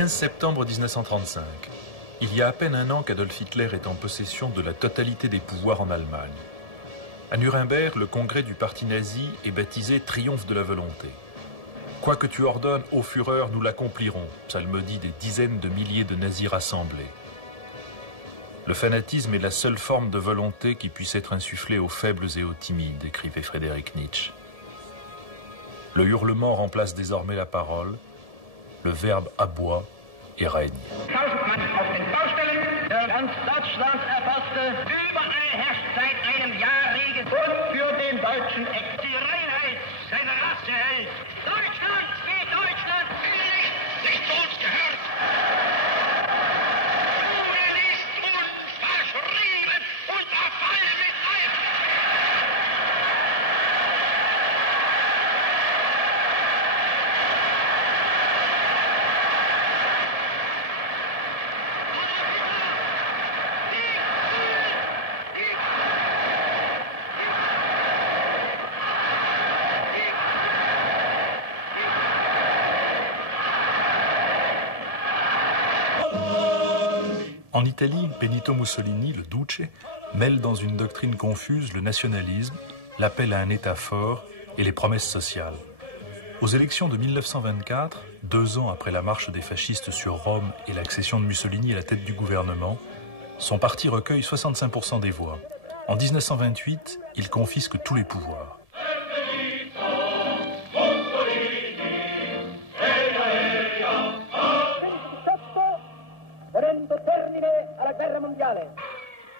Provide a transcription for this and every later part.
15 septembre 1935. Il y a à peine un an qu'Adolf Hitler est en possession de la totalité des pouvoirs en Allemagne. À Nuremberg, le congrès du parti nazi est baptisé Triomphe de la volonté. Quoi que tu ordonnes, ô Führer, nous l'accomplirons, psalmodient des dizaines de milliers de nazis rassemblés. Le fanatisme est la seule forme de volonté qui puisse être insufflée aux faibles et aux timides, écrivait Friedrich Nietzsche. Le hurlement remplace désormais la parole, le verbe aboie et règne. Deutschland erfasste, überall herrscht seit einem Jahr Regen und für den Deutschen die Reinheit seiner Rasse hält. Deutschland, wie Deutschland, nicht zu uns gehört. Juden ist uns verschrieben und verfallen mit Leib. En Italie, Benito Mussolini, le Duce, mêle dans une doctrine confuse le nationalisme, l'appel à un État fort et les promesses sociales. Aux élections de 1924, 2 ans après la marche des fascistes sur Rome et l'accession de Mussolini à la tête du gouvernement, son parti recueille 65% des voix. En 1928, il confisque tous les pouvoirs.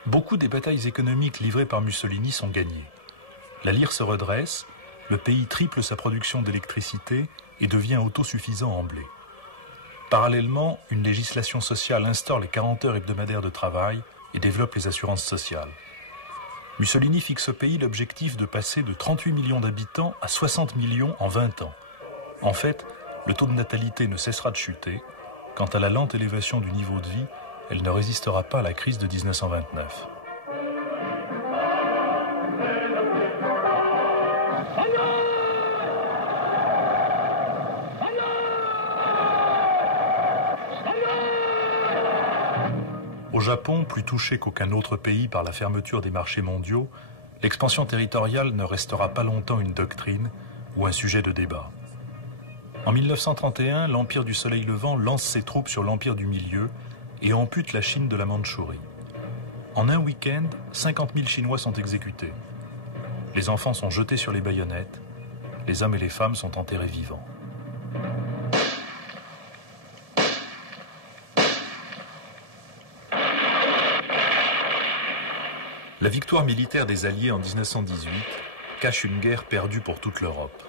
Beaucoup des batailles économiques livrées par Mussolini sont gagnées. La lire se redresse, le pays triple sa production d'électricité et devient autosuffisant en blé. Parallèlement, une législation sociale instaure les 40 heures hebdomadaires de travail et développe les assurances sociales. Mussolini fixe au pays l'objectif de passer de 38 millions d'habitants à 60 millions en 20 ans. En fait, le taux de natalité ne cessera de chuter. Quant à la lente élévation du niveau de vie, elle ne résistera pas à la crise de 1929. Au Japon, plus touché qu'aucun autre pays par la fermeture des marchés mondiaux, l'expansion territoriale ne restera pas longtemps une doctrine ou un sujet de débat. En 1931, l'Empire du Soleil Levant lance ses troupes sur l'Empire du Milieu et ampute la Chine de la Mandchourie. En un week-end, 50 000 Chinois sont exécutés. Les enfants sont jetés sur les baïonnettes, les hommes et les femmes sont enterrés vivants. La victoire militaire des Alliés en 1918 cache une guerre perdue pour toute l'Europe.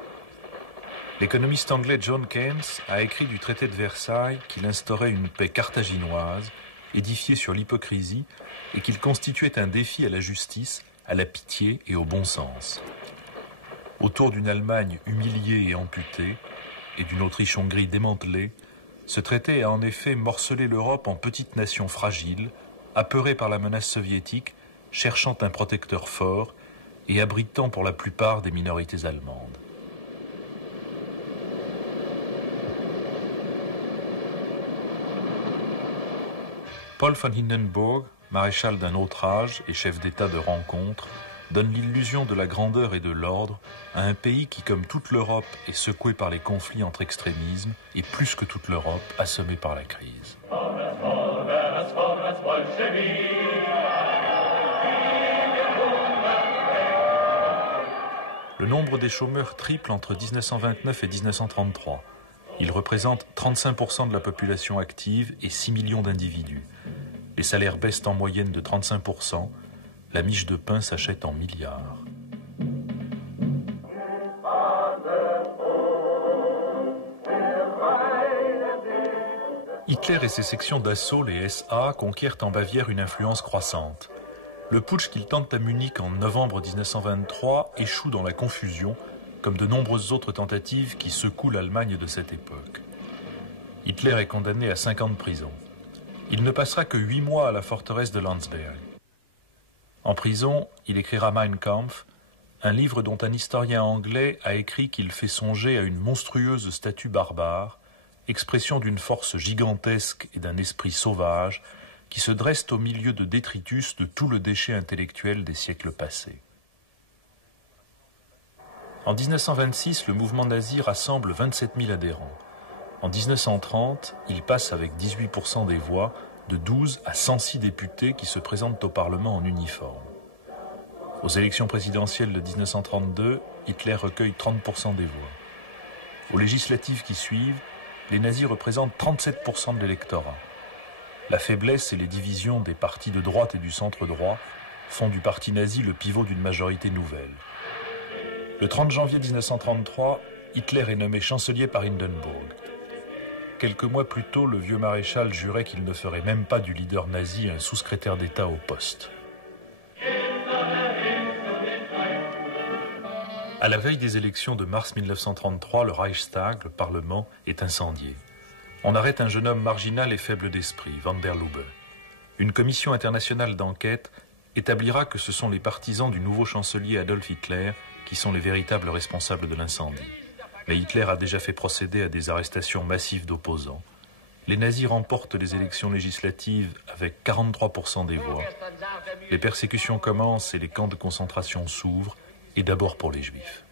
L'économiste anglais John Keynes a écrit du traité de Versailles qu'il instaurait une paix carthaginoise, édifiée sur l'hypocrisie, et qu'il constituait un défi à la justice, à la pitié et au bon sens. Autour d'une Allemagne humiliée et amputée, et d'une Autriche-Hongrie démantelée, ce traité a en effet morcelé l'Europe en petites nations fragiles, apeurées par la menace soviétique, cherchant un protecteur fort et abritant pour la plupart des minorités allemandes. Paul von Hindenburg, maréchal d'un autre âge et chef d'État de rencontre, donne l'illusion de la grandeur et de l'ordre à un pays qui, comme toute l'Europe, est secoué par les conflits entre extrémismes et plus que toute l'Europe, assommé par la crise. Le nombre des chômeurs triple entre 1929 et 1933. Il représente 35% de la population active et 6 millions d'individus. Les salaires baissent en moyenne de 35%. La miche de pain s'achète en milliards. Hitler et ses sections d'assaut, les SA, conquièrent en Bavière une influence croissante. Le putsch qu'ils tentent à Munich en novembre 1923 échoue dans la confusion, comme de nombreuses autres tentatives qui secouent l'Allemagne de cette époque. Hitler est condamné à 5 ans de prison. Il ne passera que 8 mois à la forteresse de Landsberg. En prison, il écrira Mein Kampf, un livre dont un historien anglais a écrit qu'il fait songer à une monstrueuse statue barbare, expression d'une force gigantesque et d'un esprit sauvage qui se dressent au milieu de détritus de tout le déchet intellectuel des siècles passés. En 1926, le mouvement nazi rassemble 27 000 adhérents. En 1930, il passe avec 18% des voix de 12 à 106 députés qui se présentent au Parlement en uniforme. Aux élections présidentielles de 1932, Hitler recueille 30% des voix. Aux législatives qui suivent, les nazis représentent 37% de l'électorat. La faiblesse et les divisions des partis de droite et du centre-droit font du parti nazi le pivot d'une majorité nouvelle. Le 30 janvier 1933, Hitler est nommé chancelier par Hindenburg. Quelques mois plus tôt, le vieux maréchal jurait qu'il ne ferait même pas du leader nazi un sous-secrétaire d'État au poste. À la veille des élections de mars 1933, le Reichstag, le Parlement, est incendié. On arrête un jeune homme marginal et faible d'esprit, van der Lubbe. Une commission internationale d'enquête établira que ce sont les partisans du nouveau chancelier Adolf Hitler qui sont les véritables responsables de l'incendie. Mais Hitler a déjà fait procéder à des arrestations massives d'opposants. Les nazis remportent les élections législatives avec 43% des voix. Les persécutions commencent et les camps de concentration s'ouvrent, et d'abord pour les Juifs.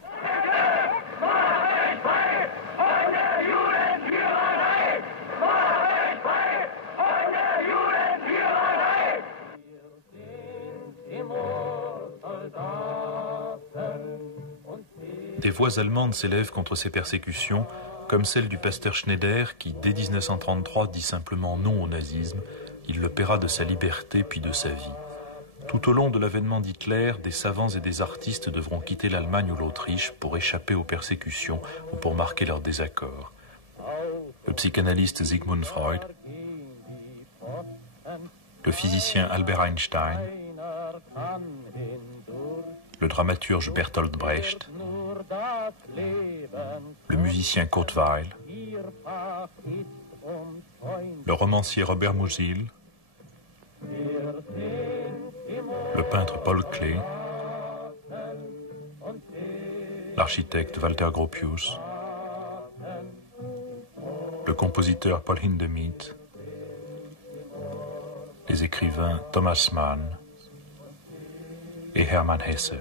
Des voix allemandes s'élèvent contre ces persécutions, comme celle du pasteur Schneider qui, dès 1933, dit simplement non au nazisme. Il le paiera de sa liberté puis de sa vie. Tout au long de l'avènement d'Hitler, des savants et des artistes devront quitter l'Allemagne ou l'Autriche pour échapper aux persécutions ou pour marquer leur désaccord. Le psychanalyste Sigmund Freud, le physicien Albert Einstein, le dramaturge Bertolt Brecht, le musicien Kurt Weill, le romancier Robert Musil, le peintre Paul Klee, l'architecte Walter Gropius, le compositeur Paul Hindemith, les écrivains Thomas Mann et Hermann Hesse.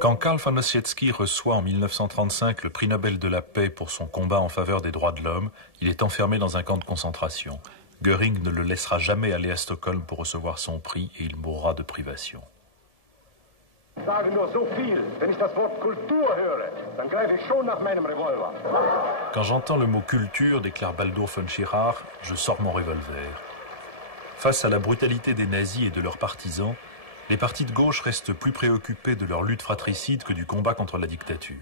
Quand Karl von Ossietzky reçoit en 1935 le prix Nobel de la paix pour son combat en faveur des droits de l'homme, il est enfermé dans un camp de concentration. Göring ne le laissera jamais aller à Stockholm pour recevoir son prix et il mourra de privation. Quand j'entends le mot culture, déclare Baldur von Schirach, je sors mon revolver. Face à la brutalité des nazis et de leurs partisans, les partis de gauche restent plus préoccupés de leur lutte fratricide que du combat contre la dictature.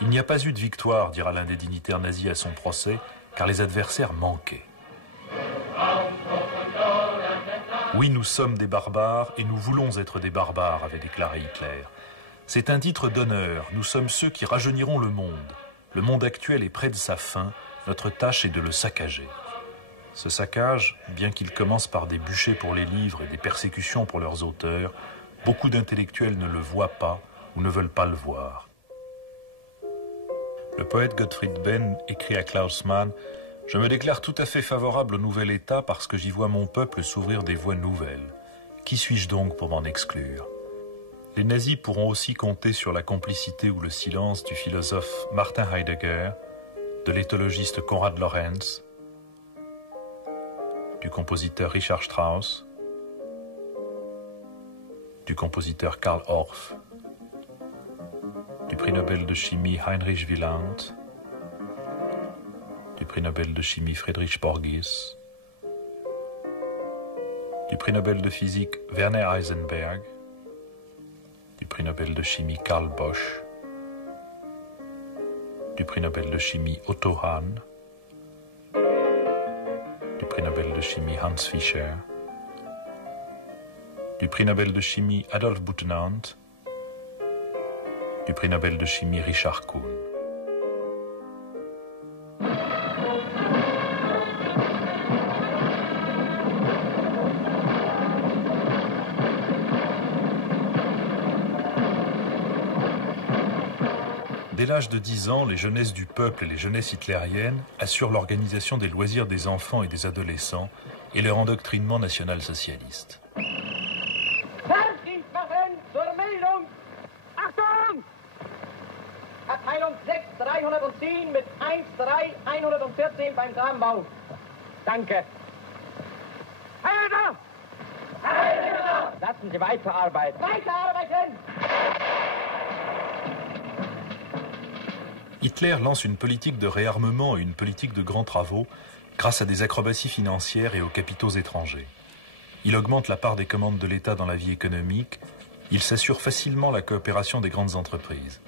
Il n'y a pas eu de victoire, dira l'un des dignitaires nazis à son procès, car les adversaires manquaient. Oui, nous sommes des barbares et nous voulons être des barbares, avait déclaré Hitler. C'est un titre d'honneur, nous sommes ceux qui rajeuniront le monde. Le monde actuel est près de sa fin, notre tâche est de le saccager. Ce saccage, bien qu'il commence par des bûchers pour les livres et des persécutions pour leurs auteurs, beaucoup d'intellectuels ne le voient pas ou ne veulent pas le voir. Le poète Gottfried Benn écrit à Klaus Mann « Je me déclare tout à fait favorable au nouvel État parce que j'y vois mon peuple s'ouvrir des voies nouvelles. Qui suis-je donc pour m'en exclure ?» Les nazis pourront aussi compter sur la complicité ou le silence du philosophe Martin Heidegger, de l'éthologiste Konrad Lorenz, du compositeur Richard Strauss, du compositeur Karl Orff, du prix Nobel de chimie Heinrich Wieland, du prix Nobel de chimie Friedrich Borges, du prix Nobel de physique Werner Heisenberg, du prix Nobel de chimie Karl Bosch, du prix Nobel de chimie Otto Hahn, du prix Nobel de chimie Hans Fischer, du prix Nobel de chimie Adolf Butenandt, du prix Nobel de chimie Richard Kuhn. Dès l'âge de 10 ans, les jeunesses du peuple et les jeunesses hitlériennes assurent l'organisation des loisirs des enfants et des adolescents et leur endoctrinement national-socialiste. Verdienstwaffen zur Meldung! Achtung! Abteilung 6, 310 mit 1-3, 114 beim Kranbau. Danke. Heilder! Heilder! Lassen Sie weiterarbeiten. Weiterarbeiten! Hitler lance une politique de réarmement et une politique de grands travaux grâce à des acrobaties financières et aux capitaux étrangers. Il augmente la part des commandes de l'État dans la vie économique, il s'assure facilement la coopération des grandes entreprises.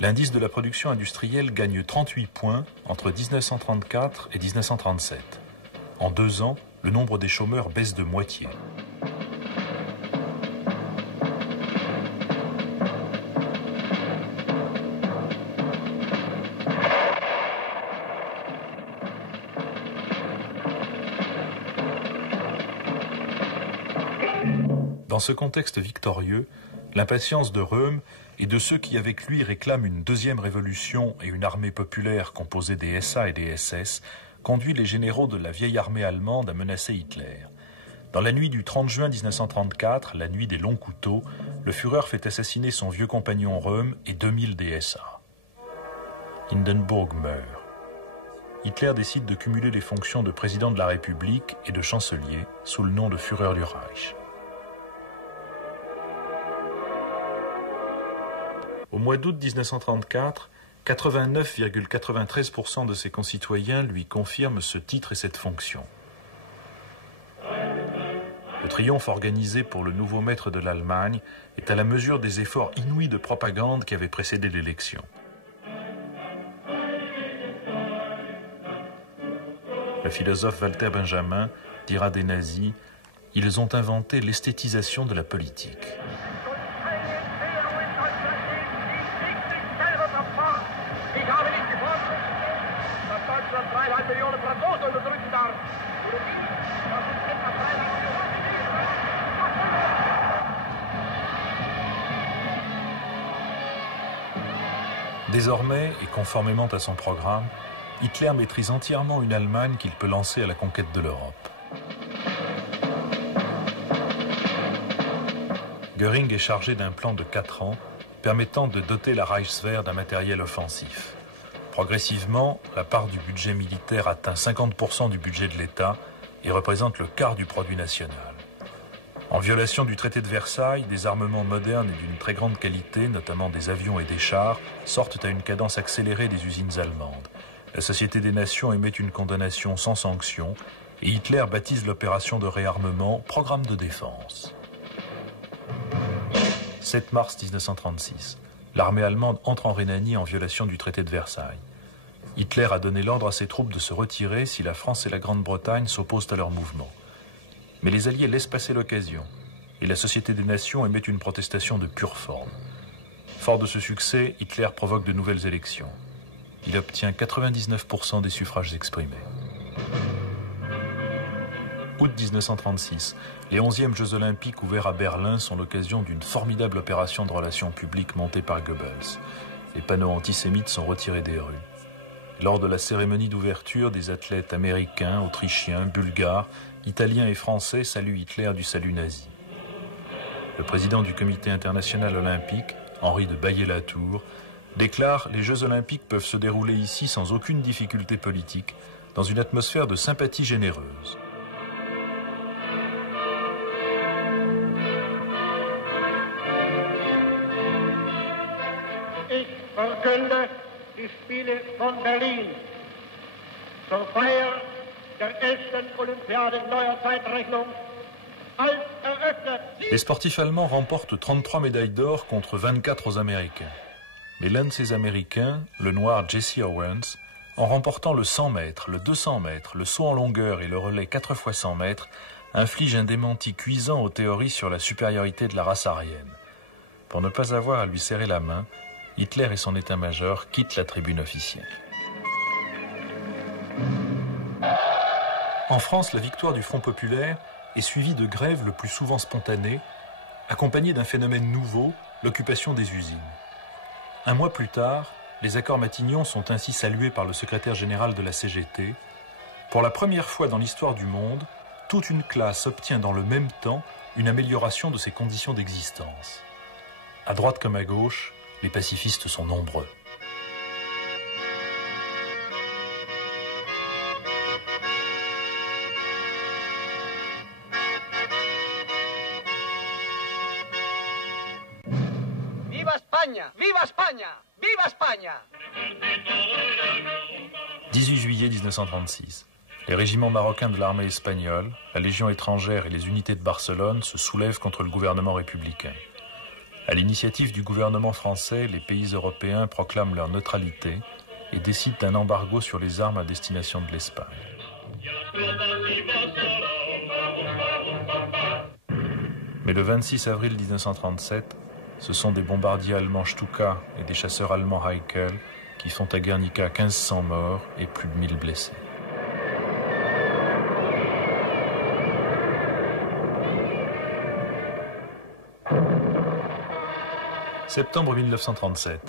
L'indice de la production industrielle gagne 38 points entre 1934 et 1937. En 2 ans, le nombre des chômeurs baisse de moitié. Dans ce contexte victorieux, l'impatience de Röhm et de ceux qui avec lui réclament une deuxième révolution et une armée populaire composée des SA et des SS conduit les généraux de la vieille armée allemande à menacer Hitler. Dans la nuit du 30 juin 1934, la nuit des longs couteaux, le Führer fait assassiner son vieux compagnon Röhm et 2000 des SA. Hindenburg meurt. Hitler décide de cumuler les fonctions de président de la République et de chancelier sous le nom de Führer du Reich. Au mois d'août 1934, 89,93% de ses concitoyens lui confirment ce titre et cette fonction. Le triomphe organisé pour le nouveau maître de l'Allemagne est à la mesure des efforts inouïs de propagande qui avaient précédé l'élection. Le philosophe Walter Benjamin dira des nazis « Ils ont inventé l'esthétisation de la politique ». Désormais, et conformément à son programme, Hitler maîtrise entièrement une Allemagne qu'il peut lancer à la conquête de l'Europe. Göring est chargé d'un plan de 4 ans permettant de doter la Reichswehr d'un matériel offensif. Progressivement, la part du budget militaire atteint 50% du budget de l'État et représente le quart du produit national. En violation du traité de Versailles, des armements modernes et d'une très grande qualité, notamment des avions et des chars, sortent à une cadence accélérée des usines allemandes. La Société des Nations émet une condamnation sans sanction et Hitler baptise l'opération de réarmement « Programme de défense ». 7 mars 1936. L'armée allemande entre en Rhénanie en violation du traité de Versailles. Hitler a donné l'ordre à ses troupes de se retirer si la France et la Grande-Bretagne s'opposent à leur mouvement. Mais les Alliés laissent passer l'occasion et la Société des Nations émet une protestation de pure forme. Fort de ce succès, Hitler provoque de nouvelles élections. Il obtient 99% des suffrages exprimés. Août 1936, les 11e Jeux Olympiques ouverts à Berlin sont l'occasion d'une formidable opération de relations publiques montée par Goebbels. Les panneaux antisémites sont retirés des rues. Lors de la cérémonie d'ouverture, des athlètes américains, autrichiens, bulgares, italiens et français saluent Hitler du salut nazi. Le président du comité international olympique, Henri de Baillet-Latour, déclare « Les Jeux olympiques peuvent se dérouler ici sans aucune difficulté politique, dans une atmosphère de sympathie généreuse. » Ich verkünde die Spiele von Berlin zur Feier der 11. Olympiade neuer Zeitrechnung als eröffnet. Les sportifs allemands remportent 33 médailles d'or contre 24 aux Américains. Mais l'un de ces Américains, le noir Jesse Owens, en remportant le 100 mètres, le 200 mètres, le saut en longueur et le relais 4 x 100 mètres, inflige un démenti cuisant aux théories sur la supériorité de la race aryenne. Pour ne pas avoir à lui serrer la main, Hitler et son état-major quittent la tribune officielle. En France, la victoire du Front populaire est suivie de grèves le plus souvent spontanées, accompagnées d'un phénomène nouveau, l'occupation des usines. Un mois plus tard, les accords Matignon sont ainsi salués par le secrétaire général de la CGT. Pour la première fois dans l'histoire du monde, toute une classe obtient dans le même temps une amélioration de ses conditions d'existence. À droite comme à gauche, les pacifistes sont nombreux. Viva España! Viva España! Viva España! 18 juillet 1936. Les régiments marocains de l'armée espagnole, la Légion étrangère et les unités de Barcelone se soulèvent contre le gouvernement républicain. À l'initiative du gouvernement français, les pays européens proclament leur neutralité et décident d'un embargo sur les armes à destination de l'Espagne. Mais le 26 avril 1937, ce sont des bombardiers allemands Stuka et des chasseurs allemands Heikel qui font à Guernica 1500 morts et plus de 1000 blessés. Septembre 1937.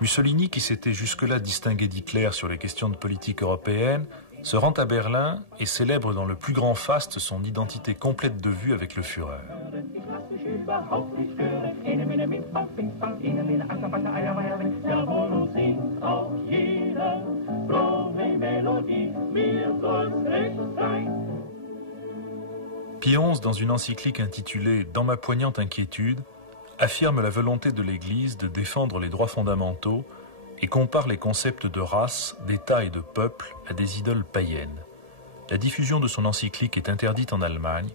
Mussolini, qui s'était jusque-là distingué d'Hitler sur les questions de politique européenne, se rend à Berlin et célèbre dans le plus grand faste son identité complète de vue avec le Führer. Pie XI, dans une encyclique intitulée « Dans ma poignante inquiétude », affirme la volonté de l'Église de défendre les droits fondamentaux et compare les concepts de race, d'État et de peuple à des idoles païennes. La diffusion de son encyclique est interdite en Allemagne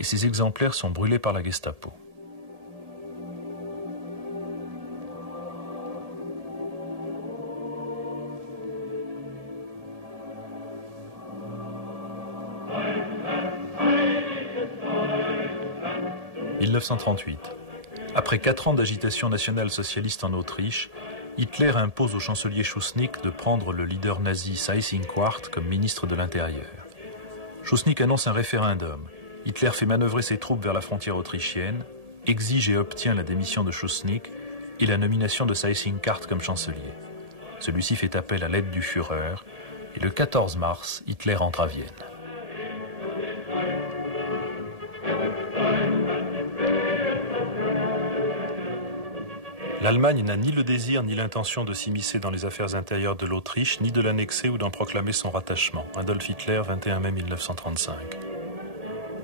et ses exemplaires sont brûlés par la Gestapo. « 1938. Après 4 ans d'agitation nationale socialiste en Autriche, Hitler impose au chancelier Schuschnigg de prendre le leader nazi Seyss-Inquart comme ministre de l'Intérieur. Schuschnigg annonce un référendum. Hitler fait manœuvrer ses troupes vers la frontière autrichienne, exige et obtient la démission de Schuschnigg et la nomination de Seyss-Inquart comme chancelier. Celui-ci fait appel à l'aide du Führer et le 14 mars, Hitler entre à Vienne. L'Allemagne n'a ni le désir ni l'intention de s'immiscer dans les affaires intérieures de l'Autriche, ni de l'annexer ou d'en proclamer son rattachement. Adolf Hitler, 21 mai 1935.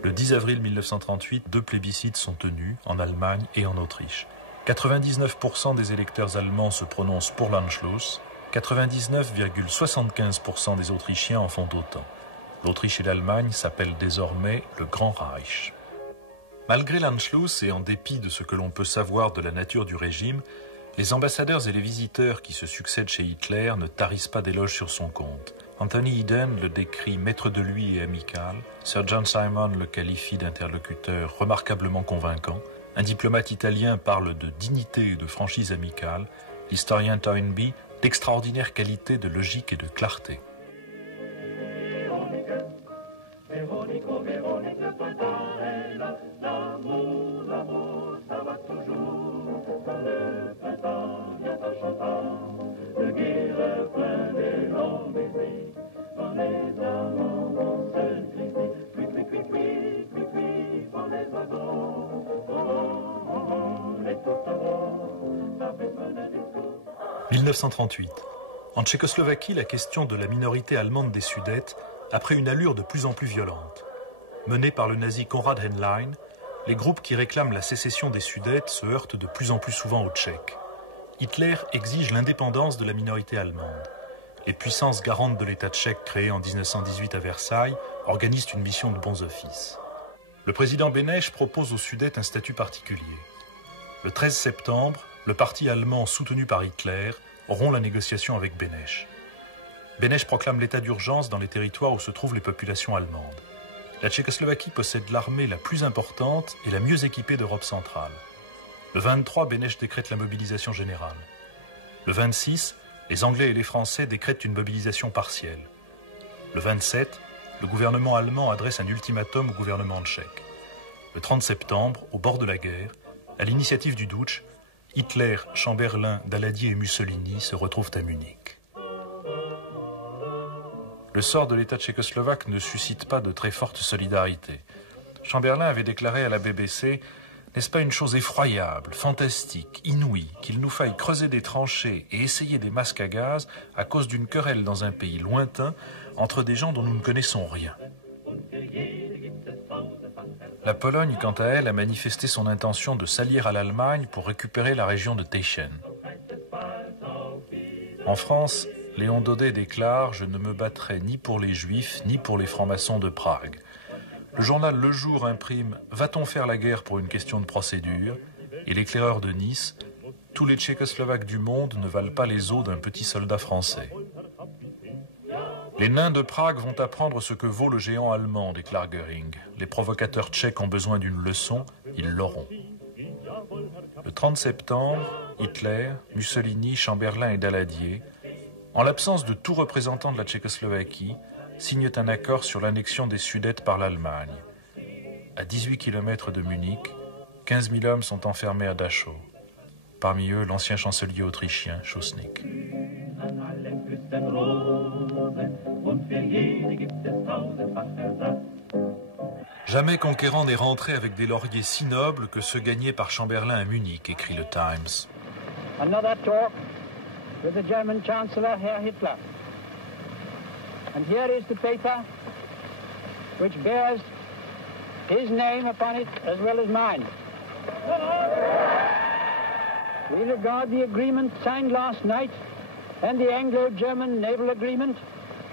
Le 10 avril 1938, 2 plébiscites sont tenus en Allemagne et en Autriche. 99% des électeurs allemands se prononcent pour l'Anschluss, 99,75% des Autrichiens en font autant. L'Autriche et l'Allemagne s'appellent désormais le Grand Reich. Malgré l'Anschluss et en dépit de ce que l'on peut savoir de la nature du régime, les ambassadeurs et les visiteurs qui se succèdent chez Hitler ne tarissent pas d'éloges sur son compte. Anthony Eden le décrit maître de lui et amical, Sir John Simon le qualifie d'interlocuteur remarquablement convaincant, un diplomate italien parle de dignité et de franchise amicale, l'historien Toynbee d'extraordinaire qualité de logique et de clarté. « 1938. En Tchécoslovaquie, la question de la minorité allemande des Sudètes a pris une allure de plus en plus violente. Menés par le nazi Konrad Henlein, les groupes qui réclament la sécession des Sudètes se heurtent de plus en plus souvent aux Tchèques. Hitler exige l'indépendance de la minorité allemande. Les puissances garantes de l'État tchèque créé en 1918 à Versailles organisent une mission de bons offices. Le président Beneš propose aux Sudètes un statut particulier. Le 13 septembre, le parti allemand soutenu par Hitler rompt la négociation avec Beneš. Beneš proclame l'état d'urgence dans les territoires où se trouvent les populations allemandes. La Tchécoslovaquie possède l'armée la plus importante et la mieux équipée d'Europe centrale. Le 23, Beneš décrète la mobilisation générale. Le 26, les Anglais et les Français décrètent une mobilisation partielle. Le 27, le gouvernement allemand adresse un ultimatum au gouvernement tchèque. Le 30 septembre, au bord de la guerre, à l'initiative du Dutch, Hitler, Chamberlain, Daladier et Mussolini se retrouvent à Munich. Le sort de l'État tchécoslovaque ne suscite pas de très forte solidarité. Chamberlain avait déclaré à la BBC « N'est-ce pas une chose effroyable, fantastique, inouïe, qu'il nous faille creuser des tranchées et essayer des masques à gaz à cause d'une querelle dans un pays lointain entre des gens dont nous ne connaissons rien ?» La Pologne, quant à elle, a manifesté son intention de s'allier à l'Allemagne pour récupérer la région de Teschen. En France, Léon Daudet déclare « Je ne me battrai ni pour les Juifs, ni pour les francs-maçons de Prague ». Le journal Le Jour imprime « Va-t-on faire la guerre pour une question de procédure ?» et l'éclaireur de Nice « Tous les Tchécoslovaques du monde ne valent pas les os d'un petit soldat français ». Les nains de Prague vont apprendre ce que vaut le géant allemand, déclare Göring. Les provocateurs tchèques ont besoin d'une leçon, ils l'auront. Le 30 septembre, Hitler, Mussolini, Chamberlain et Daladier, en l'absence de tout représentant de la Tchécoslovaquie, signent un accord sur l'annexion des Sudètes par l'Allemagne. À 18 km de Munich, 15 000 hommes sont enfermés à Dachau. Parmi eux, l'ancien chancelier autrichien, Schuschnigg. Jamais conquérant n'est rentré avec des lauriers si nobles que ceux gagnés par Chamberlain à Munich, écrit le Times. Another talk with the German Chancellor, Herr Hitler. And here is the paper which bears his name upon it as well as mine. We regard the agreement signed last night and the Anglo-German naval agreement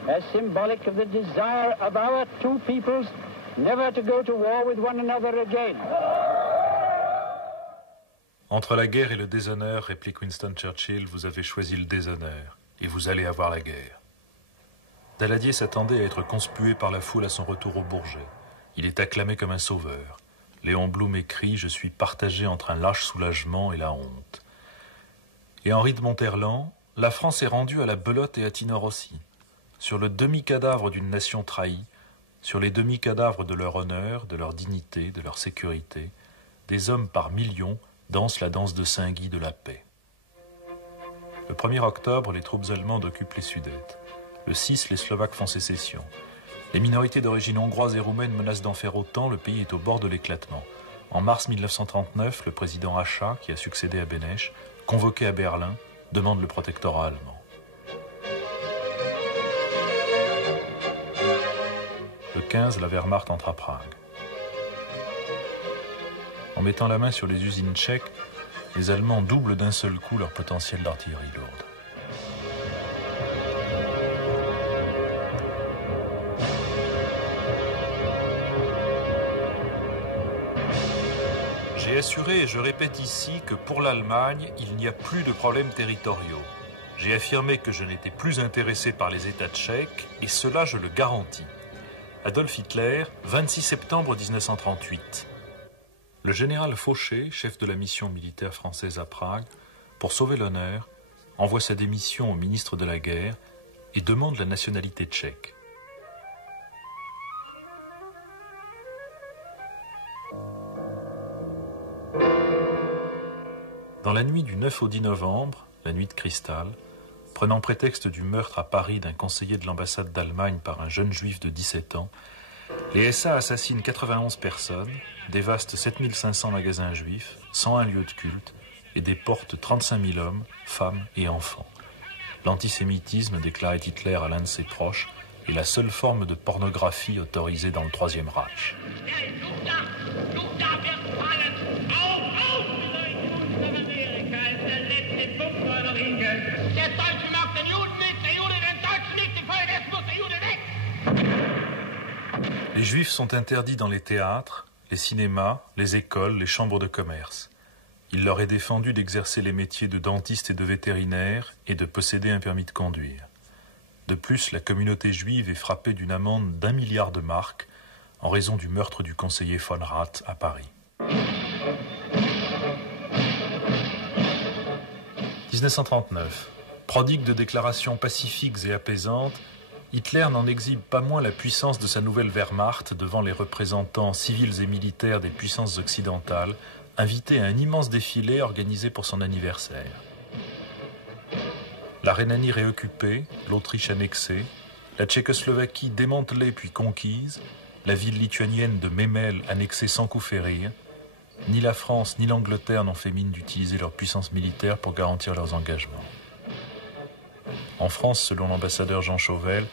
as symbolic of the desire of our two peoples never to go to war with one another again. Entre la guerre et le déshonneur, réplique Winston Churchill, vous avez choisi le déshonneur et vous allez avoir la guerre. Daladier s'attendait à être conspué par la foule à son retour au Bourget. Il est acclamé comme un sauveur. Léon Blum écrit « Je suis partagé entre un lâche soulagement et la honte ». Et Henri de Monterland, la France est rendue à la belote et à Tino Rossi. Sur le demi-cadavre d'une nation trahie, sur les demi-cadavres de leur honneur, de leur dignité, de leur sécurité, des hommes par millions dansent la danse de Saint-Guy de la paix. Le 1er octobre, les troupes allemandes occupent les Sudètes. Le 6, les Slovaques font sécession. Les minorités d'origine hongroise et roumaine menacent d'en faire autant, le pays est au bord de l'éclatement. En mars 1939, le président Hácha, qui a succédé à Beneš, convoqué à Berlin, demande le protectorat allemand. Le 15, la Wehrmacht entre à Prague. En mettant la main sur les usines tchèques, les Allemands doublent d'un seul coup leur potentiel d'artillerie lourde. J'ai assuré et je répète ici que pour l'Allemagne, il n'y a plus de problèmes territoriaux. J'ai affirmé que je n'étais plus intéressé par les États tchèques et cela je le garantis. Adolf Hitler, 26 septembre 1938. Le général Fauché, chef de la mission militaire française à Prague, pour sauver l'honneur, envoie sa démission au ministre de la Guerre et demande la nationalité tchèque. Dans la nuit du 9 au 10 novembre, la nuit de cristal, prenant prétexte du meurtre à Paris d'un conseiller de l'ambassade d'Allemagne par un jeune juif de 17 ans, les SA assassinent 91 personnes, dévastent 7500 magasins juifs, 101 lieux de culte et déportent 35 000 hommes, femmes et enfants. L'antisémitisme, déclarait Hitler à l'un de ses proches, est la seule forme de pornographie autorisée dans le Troisième Reich. Les Juifs sont interdits dans les théâtres, les cinémas, les écoles, les chambres de commerce. Il leur est défendu d'exercer les métiers de dentiste et de vétérinaire et de posséder un permis de conduire. De plus, la communauté juive est frappée d'une amende d'1 milliard de marks en raison du meurtre du conseiller von Rath à Paris. 1939. Prodigue de déclarations pacifiques et apaisantes, Hitler n'en exhibe pas moins la puissance de sa nouvelle Wehrmacht devant les représentants civils et militaires des puissances occidentales, invité à un immense défilé organisé pour son anniversaire. La Rhénanie réoccupée, l'Autriche annexée, la Tchécoslovaquie démantelée puis conquise, la ville lituanienne de Memel annexée sans coup férir, ni la France ni l'Angleterre n'ont fait mine d'utiliser leur puissance militaire pour garantir leurs engagements. En France, selon l'ambassadeur Jean Chauvel,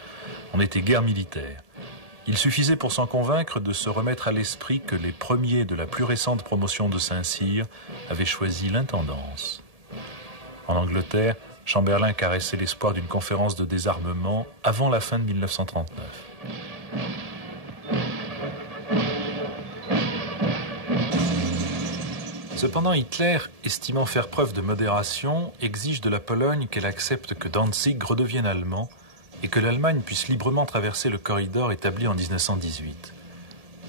on était guerre militaire. Il suffisait pour s'en convaincre de se remettre à l'esprit que les premiers de la plus récente promotion de Saint-Cyr avaient choisi l'intendance. En Angleterre, Chamberlain caressait l'espoir d'une conférence de désarmement avant la fin de 1939. Cependant, Hitler, estimant faire preuve de modération, exige de la Pologne qu'elle accepte que Danzig redevienne allemand et que l'Allemagne puisse librement traverser le corridor établi en 1918.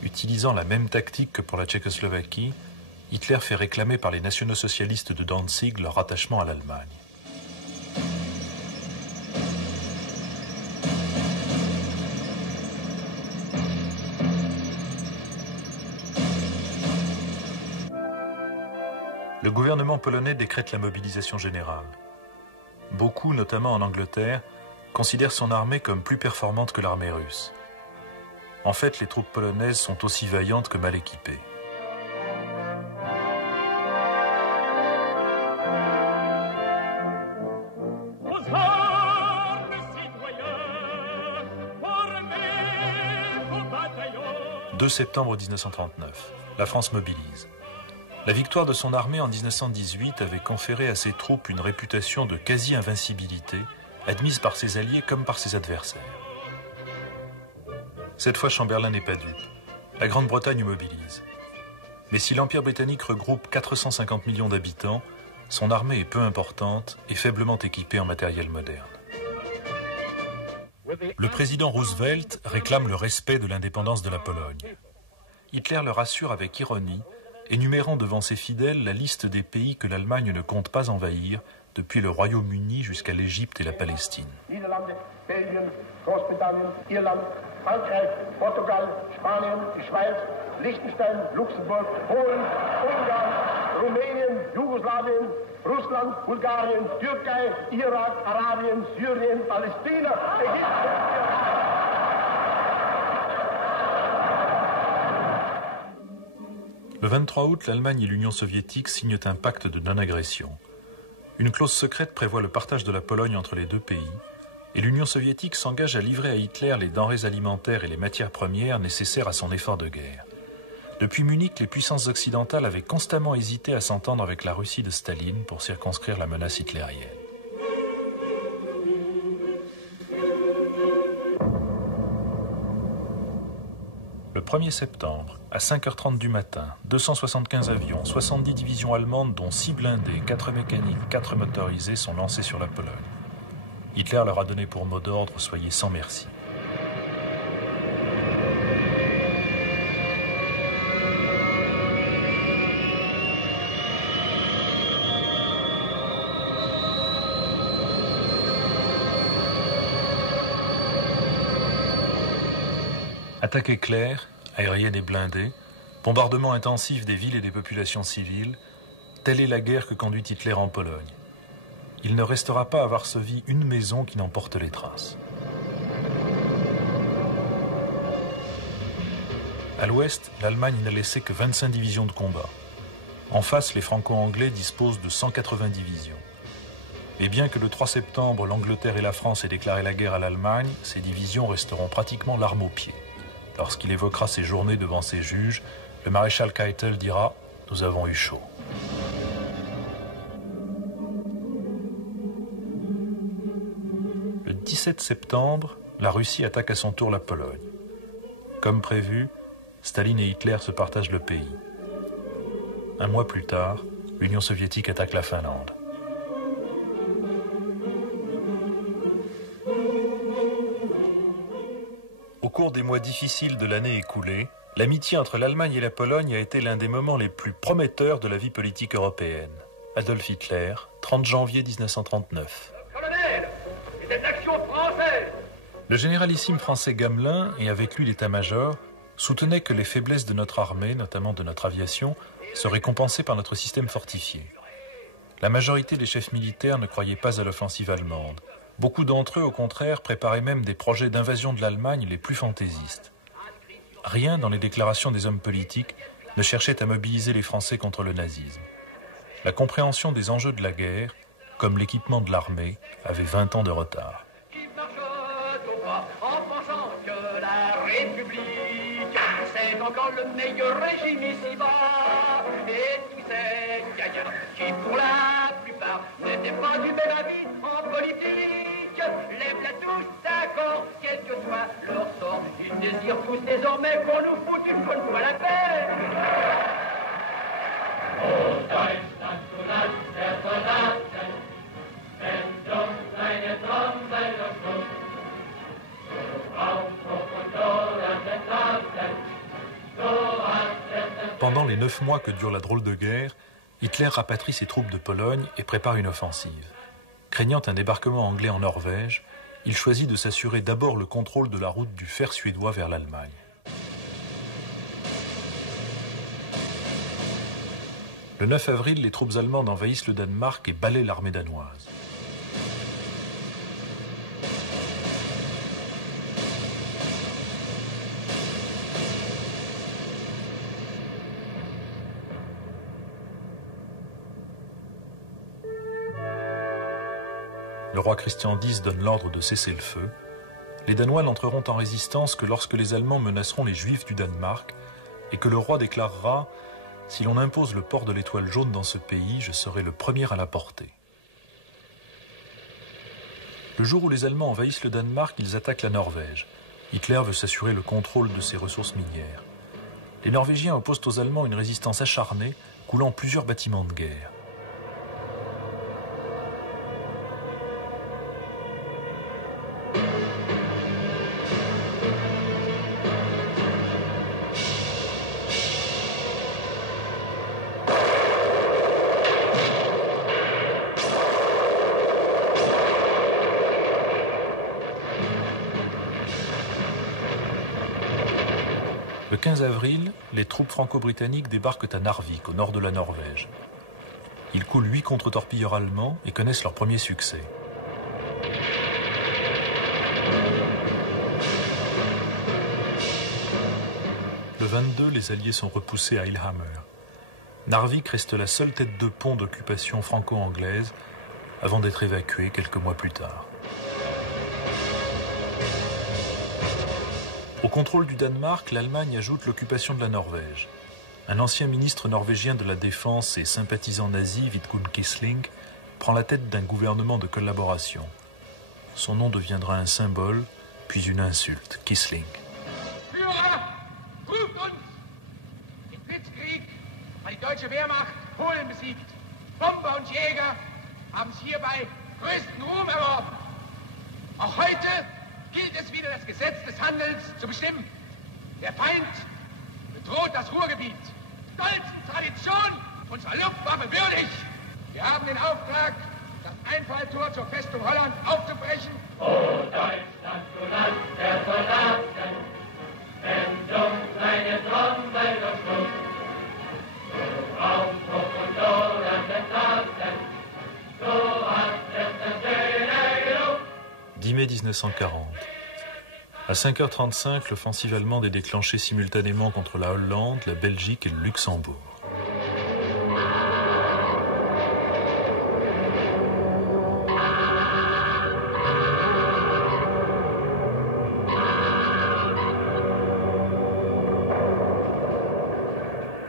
Utilisant la même tactique que pour la Tchécoslovaquie, Hitler fait réclamer par les nationaux-socialistes de Danzig leur rattachement à l'Allemagne. Le gouvernement polonais décrète la mobilisation générale. Beaucoup, notamment en Angleterre, considèrent son armée comme plus performante que l'armée russe. En fait, les troupes polonaises sont aussi vaillantes que mal équipées. « 2 septembre 1939, la France mobilise. La victoire de son armée en 1918 avait conféré à ses troupes une réputation de quasi-invincibilité, admise par ses alliés comme par ses adversaires. Cette fois, Chamberlain n'est pas dupe. La Grande-Bretagne mobilise. Mais si l'Empire britannique regroupe 450 millions d'habitants, son armée est peu importante et faiblement équipée en matériel moderne. Le président Roosevelt réclame le respect de l'indépendance de la Pologne. Hitler le rassure avec ironie, énumérant devant ses fidèles la liste des pays que l'Allemagne ne compte pas envahir, depuis le Royaume-Uni jusqu'à l'Égypte et la Palestine. Niederlande, Belgien, Großbritannien, Irland, Frankreich, Portugal, Spanien, die Schweiz, Liechtenstein, Luxemburg, Polen, Ungarn, Rumänien, Jugoslawien, Russland, Bulgarien, Türkei, Irak, Arabien, Syrien, Palästina, Ägypten. Le 23 août, l'Allemagne et l'Union soviétique signent un pacte de non-agression. Une clause secrète prévoit le partage de la Pologne entre les deux pays, et l'Union soviétique s'engage à livrer à Hitler les denrées alimentaires et les matières premières nécessaires à son effort de guerre. Depuis Munich, les puissances occidentales avaient constamment hésité à s'entendre avec la Russie de Staline pour circonscrire la menace hitlérienne. Le 1er septembre, à 5h30 du matin, 275 avions, 70 divisions allemandes, dont 6 blindés, 4 mécaniques, 4 motorisés, sont lancés sur la Pologne. Hitler leur a donné pour mot d'ordre « Soyez sans merci ». Attaque éclair, aérienne et blindée, bombardement intensif des villes et des populations civiles, telle est la guerre que conduit Hitler en Pologne. Il ne restera pas à Varsovie une maison qui n'en porte les traces. À l'ouest, l'Allemagne n'a laissé que 25 divisions de combat. En face, les Franco-Anglais disposent de 180 divisions. Et bien que le 3 septembre, l'Angleterre et la France aient déclaré la guerre à l'Allemagne, ces divisions resteront pratiquement l'arme au pied. Lorsqu'il évoquera ses journées devant ses juges, le maréchal Keitel dira « Nous avons eu chaud ». Le 17 septembre, la Russie attaque à son tour la Pologne. Comme prévu, Staline et Hitler se partagent le pays. Un mois plus tard, l'Union soviétique attaque la Finlande. Au cours des mois difficiles de l'année écoulée, l'amitié entre l'Allemagne et la Pologne a été l'un des moments les plus prometteurs de la vie politique européenne. Adolf Hitler, 30 janvier 1939. Colonel, c'est une action française. Le généralissime français Gamelin, et avec lui l'état-major, soutenait que les faiblesses de notre armée, notamment de notre aviation, seraient compensées par notre système fortifié. La majorité des chefs militaires ne croyaient pas à l'offensive allemande. Beaucoup d'entre eux, au contraire, préparaient même des projets d'invasion de l'Allemagne les plus fantaisistes. Rien dans les déclarations des hommes politiques ne cherchait à mobiliser les Français contre le nazisme. La compréhension des enjeux de la guerre, comme l'équipement de l'armée, avait 20 ans de retard. En pensant que la République, c'est encore le meilleur régime ici-bas. Et tous ces gagnants qui, pour la plupart, n'étaient pas du même avis en politique, lèvent-la tous d'accord, quel que soit leur sort. Ils désirent tous désormais qu'on nous foute une bonne fois la paix. Oh, Deutschland, du Land der Soldaten, wenn dumm deine Trommel durchschluckt. Pendant les 9 mois que dure la drôle de guerre, Hitler rapatrie ses troupes de Pologne et prépare une offensive. Craignant un débarquement anglais en Norvège, il choisit de s'assurer d'abord le contrôle de la route du fer suédois vers l'Allemagne. Le 9 avril, les troupes allemandes envahissent le Danemark et balaient l'armée danoise. Le roi Christian X donne l'ordre de cesser le feu. Les Danois n'entreront en résistance que lorsque les Allemands menaceront les Juifs du Danemark et que le roi déclarera « Si l'on impose le port de l'étoile jaune dans ce pays, je serai le premier à la porter ». Le jour où les Allemands envahissent le Danemark, ils attaquent la Norvège. Hitler veut s'assurer le contrôle de ses ressources minières. Les Norvégiens opposent aux Allemands une résistance acharnée, coulant plusieurs bâtiments de guerre. Le 15 avril, les troupes franco-britanniques débarquent à Narvik, au nord de la Norvège. Ils coulent 8 contre-torpilleurs allemands et connaissent leur premier succès. Le 22, les Alliés sont repoussés à Lillehammer. Narvik reste la seule tête de pont d'occupation franco-anglaise avant d'être évacuée quelques mois plus tard. Au contrôle du Danemark, l'Allemagne ajoute l'occupation de la Norvège. Un ancien ministre norvégien de la Défense et sympathisant nazi, Vidkun Quisling, prend la tête d'un gouvernement de collaboration. Son nom deviendra un symbole, puis une insulte, Quisling. Führer, ruft uns! Im Blitzkrieg war die deutsche Wehrmacht Polen besiegt. Bomber und Jäger haben es hierbei größten Ruhm erworben. Auch heute gilt es wieder, das Gesetz des Handels zu bestimmen. Der Feind bedroht das Ruhrgebiet. Stolzen Tradition unserer Luftwaffe würdig. Wir haben den Auftrag, das Einfalltor zur Festung Holland aufzubrechen. O Deutschland, du Land der Soldaten, wenn dumm deine Trommel durchschluckt, du Aufbruch und Dodern des Taten, so hat es der Söhne genug. 10 mai 1940. À 5h35, l'offensive allemande est déclenchée simultanément contre la Hollande, la Belgique et le Luxembourg.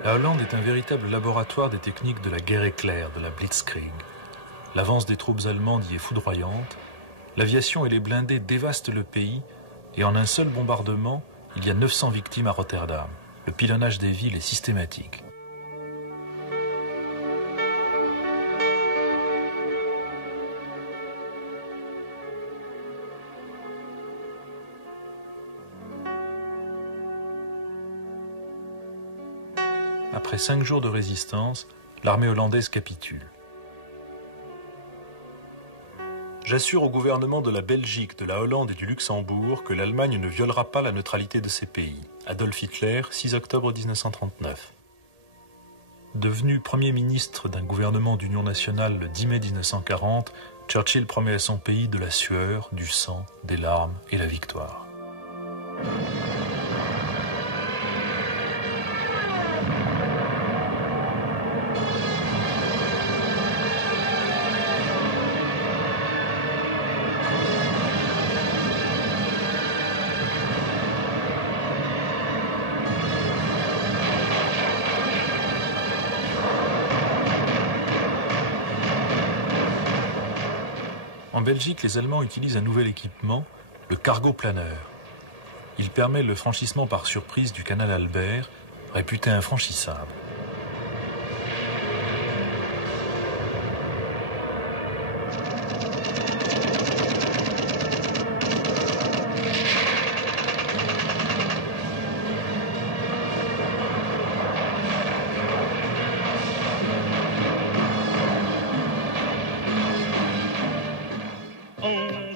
La Hollande est un véritable laboratoire des techniques de la guerre éclair, de la Blitzkrieg. L'avance des troupes allemandes y est foudroyante. L'aviation et les blindés dévastent le pays et en un seul bombardement, il y a 900 victimes à Rotterdam. Le pilonnage des villes est systématique. Après 5 jours de résistance, l'armée hollandaise capitule. J'assure au gouvernement de la Belgique, de la Hollande et du Luxembourg que l'Allemagne ne violera pas la neutralité de ces pays. Adolf Hitler, 6 octobre 1939. Devenu Premier ministre d'un gouvernement d'union nationale le 10 mai 1940, Churchill promet à son pays de la sueur, du sang, des larmes et la victoire. En Belgique, les Allemands utilisent un nouvel équipement, le cargo planeur. Il permet le franchissement par surprise du canal Albert, réputé infranchissable.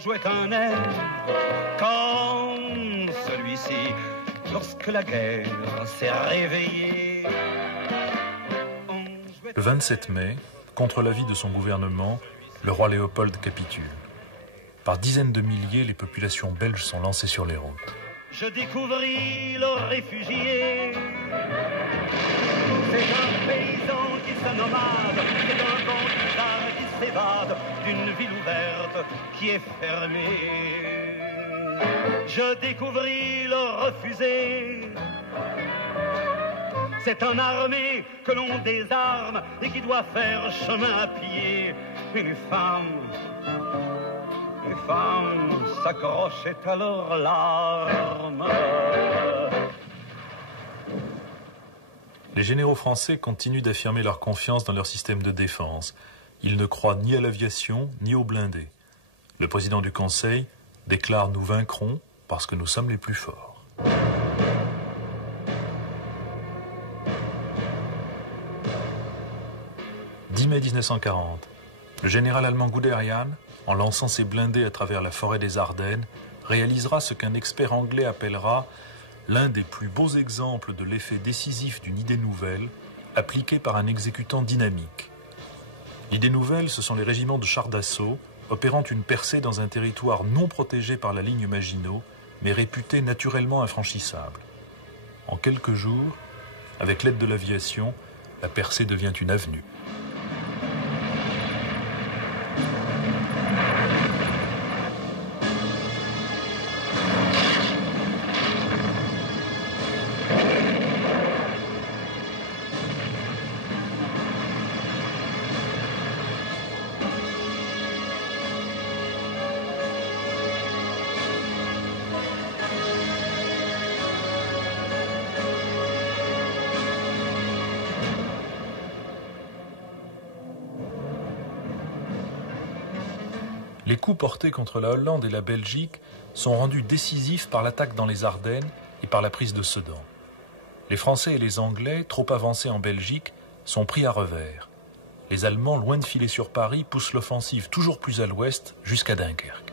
Jouait un air comme celui-ci lorsque la guerre s'est réveillée. Le 27 mai, contre l'avis de son gouvernement, le roi Léopold capitule. Par dizaines de milliers, les populations belges sont lancées sur les routes. Je découvris le réfugié. C'est un paysan qui se nomade, c'est un banditisme qui s'évade d'une ville ouverte qui est fermée. Je découvris le refusé. C'est un armé que l'on désarme et qui doit faire chemin à pied. Une femme s'accrochait à leurs larmes. Les généraux français continuent d'affirmer leur confiance dans leur système de défense. Ils ne croient ni à l'aviation, ni aux blindés. Le président du Conseil déclare « Nous vaincrons parce que nous sommes les plus forts ». « 10 mai 1940. Le général allemand Guderian, en lançant ses blindés à travers la forêt des Ardennes, réalisera ce qu'un expert anglais appellera l'un des plus beaux exemples de l'effet décisif d'une idée nouvelle appliquée par un exécutant dynamique. L'idée nouvelle, ce sont les régiments de chars d'assaut opérant une percée dans un territoire non protégé par la ligne Maginot, mais réputé naturellement infranchissable. En quelques jours, avec l'aide de l'aviation, la percée devient une avenue. Les coups portés contre la Hollande et la Belgique sont rendus décisifs par l'attaque dans les Ardennes et par la prise de Sedan. Les Français et les Anglais, trop avancés en Belgique, sont pris à revers. Les Allemands, loin de filer sur Paris, poussent l'offensive toujours plus à l'ouest jusqu'à Dunkerque.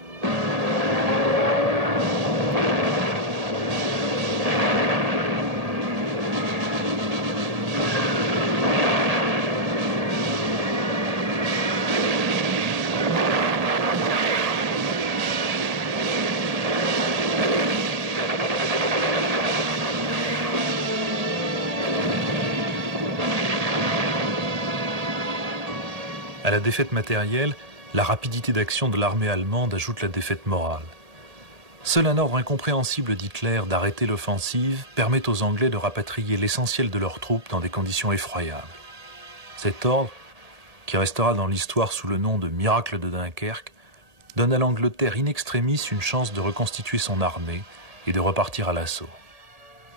À la défaite matérielle, la rapidité d'action de l'armée allemande ajoute la défaite morale. Seul un ordre incompréhensible d'Hitler d'arrêter l'offensive permet aux Anglais de rapatrier l'essentiel de leurs troupes dans des conditions effroyables. Cet ordre, qui restera dans l'histoire sous le nom de miracle de Dunkerque, donne à l'Angleterre in extremis une chance de reconstituer son armée et de repartir à l'assaut.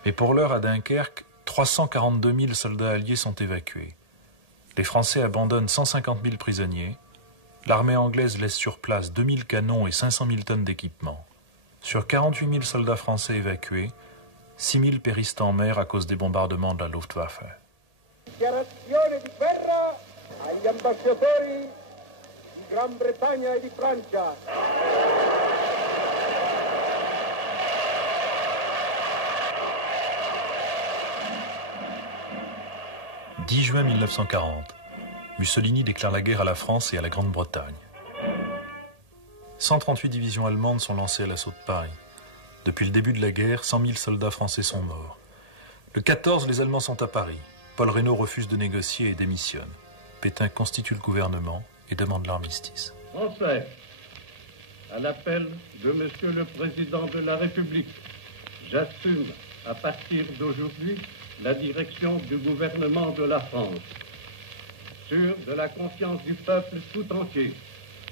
Mais pour l'heure, à Dunkerque, 342 000 soldats alliés sont évacués. Les Français abandonnent 150 000 prisonniers. L'armée anglaise laisse sur place 2 000 canons et 500 000 tonnes d'équipement. Sur 48 000 soldats français évacués, 6 000 périssent en mer à cause des bombardements de la Luftwaffe. Dichiarazione di guerra agli ambasciatori di Gran Bretagna e di Francia. 10 juin 1940. Mussolini déclare la guerre à la France et à la Grande-Bretagne. 138 divisions allemandes sont lancées à l'assaut de Paris. Depuis le début de la guerre, 100 000 soldats français sont morts. Le 14, les Allemands sont à Paris. Paul Reynaud refuse de négocier et démissionne. Pétain constitue le gouvernement et demande l'armistice. Français, à l'appel de Monsieur le Président de la République, j'assume à partir d'aujourd'hui la direction du gouvernement de la France. Sûr de la confiance du peuple tout entier,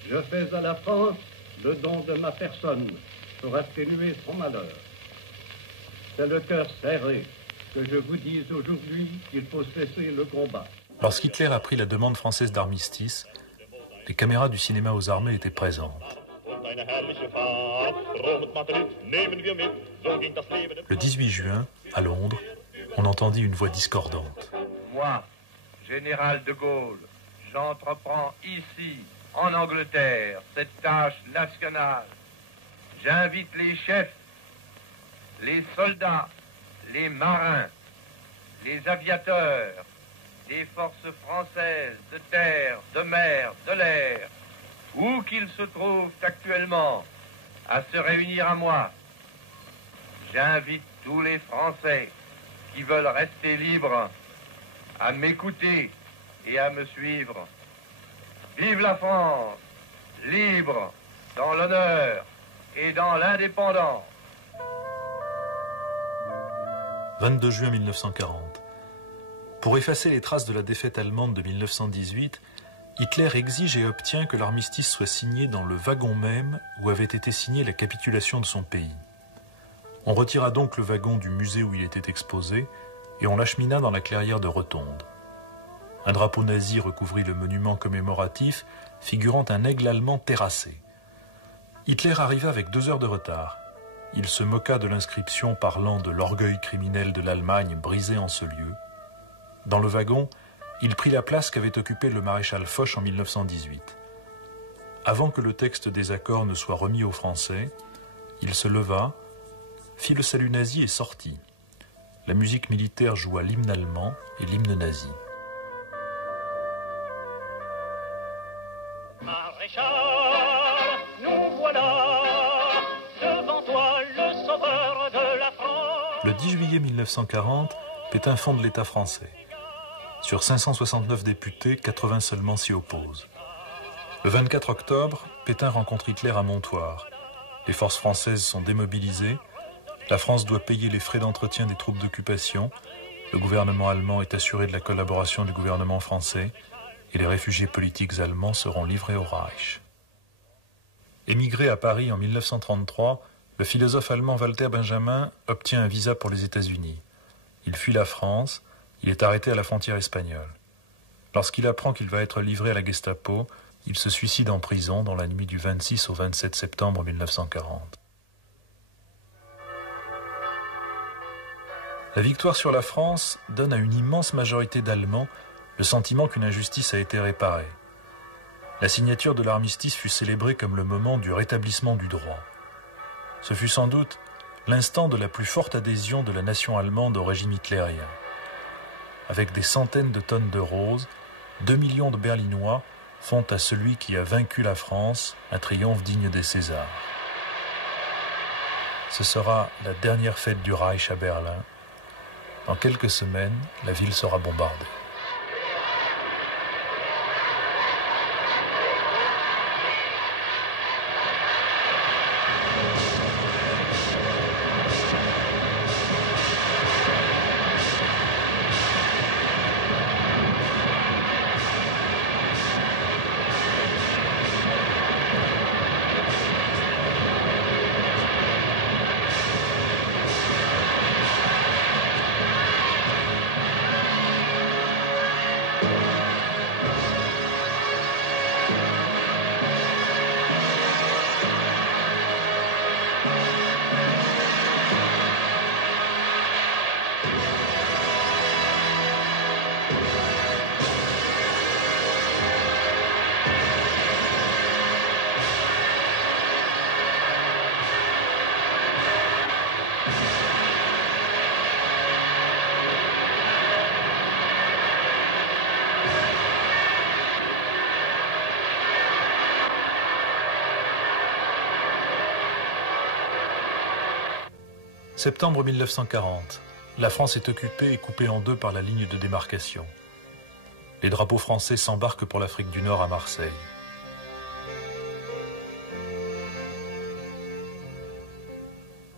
je fais à la France le don de ma personne pour atténuer son malheur. C'est le cœur serré que je vous dise aujourd'hui qu'il faut cesser le combat. Lorsqu'Hitler a pris la demande française d'armistice, les caméras du cinéma aux armées étaient présentes. Le 18 juin, à Londres, on entendit une voix discordante. Moi, général de Gaulle, j'entreprends ici, en Angleterre, cette tâche nationale. J'invite les chefs, les soldats, les marins, les aviateurs, des forces françaises de terre, de mer, de l'air, où qu'ils se trouvent actuellement, à se réunir à moi. J'invite tous les Français qui veulent rester libres à m'écouter et à me suivre. Vive la France, libre, dans l'honneur et dans l'indépendance. 22 juin 1940. Pour effacer les traces de la défaite allemande de 1918, Hitler exige et obtient que l'armistice soit signé dans le wagon même où avait été signée la capitulation de son pays. On retira donc le wagon du musée où il était exposé et on l'achemina dans la clairière de Rotonde. Un drapeau nazi recouvrit le monument commémoratif, figurant un aigle allemand terrassé. Hitler arriva avec 2 heures de retard. Il se moqua de l'inscription parlant de l'orgueil criminel de l'Allemagne brisé en ce lieu. Dans le wagon, il prit la place qu'avait occupée le maréchal Foch en 1918. Avant que le texte des accords ne soit remis aux Français, il se leva, fit le salut nazi et sortit. La musique militaire joua l'hymne allemand et l'hymne nazi. Maréchal, nous voilà, devant toi le sauveur de la France. Le 10 juillet 1940, Pétain fonde l'État français. Sur 569 députés, 80 seulement s'y opposent. Le 24 octobre, Pétain rencontre Hitler à Montoire. Les forces françaises sont démobilisées. La France doit payer les frais d'entretien des troupes d'occupation. Le gouvernement allemand est assuré de la collaboration du gouvernement français et les réfugiés politiques allemands seront livrés au Reich. Émigré à Paris en 1933, le philosophe allemand Walter Benjamin obtient un visa pour les États-Unis. Il fuit la France. Il est arrêté à la frontière espagnole. Lorsqu'il apprend qu'il va être livré à la Gestapo, il se suicide en prison dans la nuit du 26 au 27 septembre 1940. La victoire sur la France donne à une immense majorité d'Allemands le sentiment qu'une injustice a été réparée. La signature de l'armistice fut célébrée comme le moment du rétablissement du droit. Ce fut sans doute l'instant de la plus forte adhésion de la nation allemande au régime hitlérien. Avec des centaines de tonnes de roses, 2 millions de Berlinois font à celui qui a vaincu la France un triomphe digne des Césars. Ce sera la dernière fête du Reich à Berlin. Dans quelques semaines, la ville sera bombardée. Septembre 1940. La France est occupée et coupée en deux par la ligne de démarcation. Les drapeaux français s'embarquent pour l'Afrique du Nord à Marseille.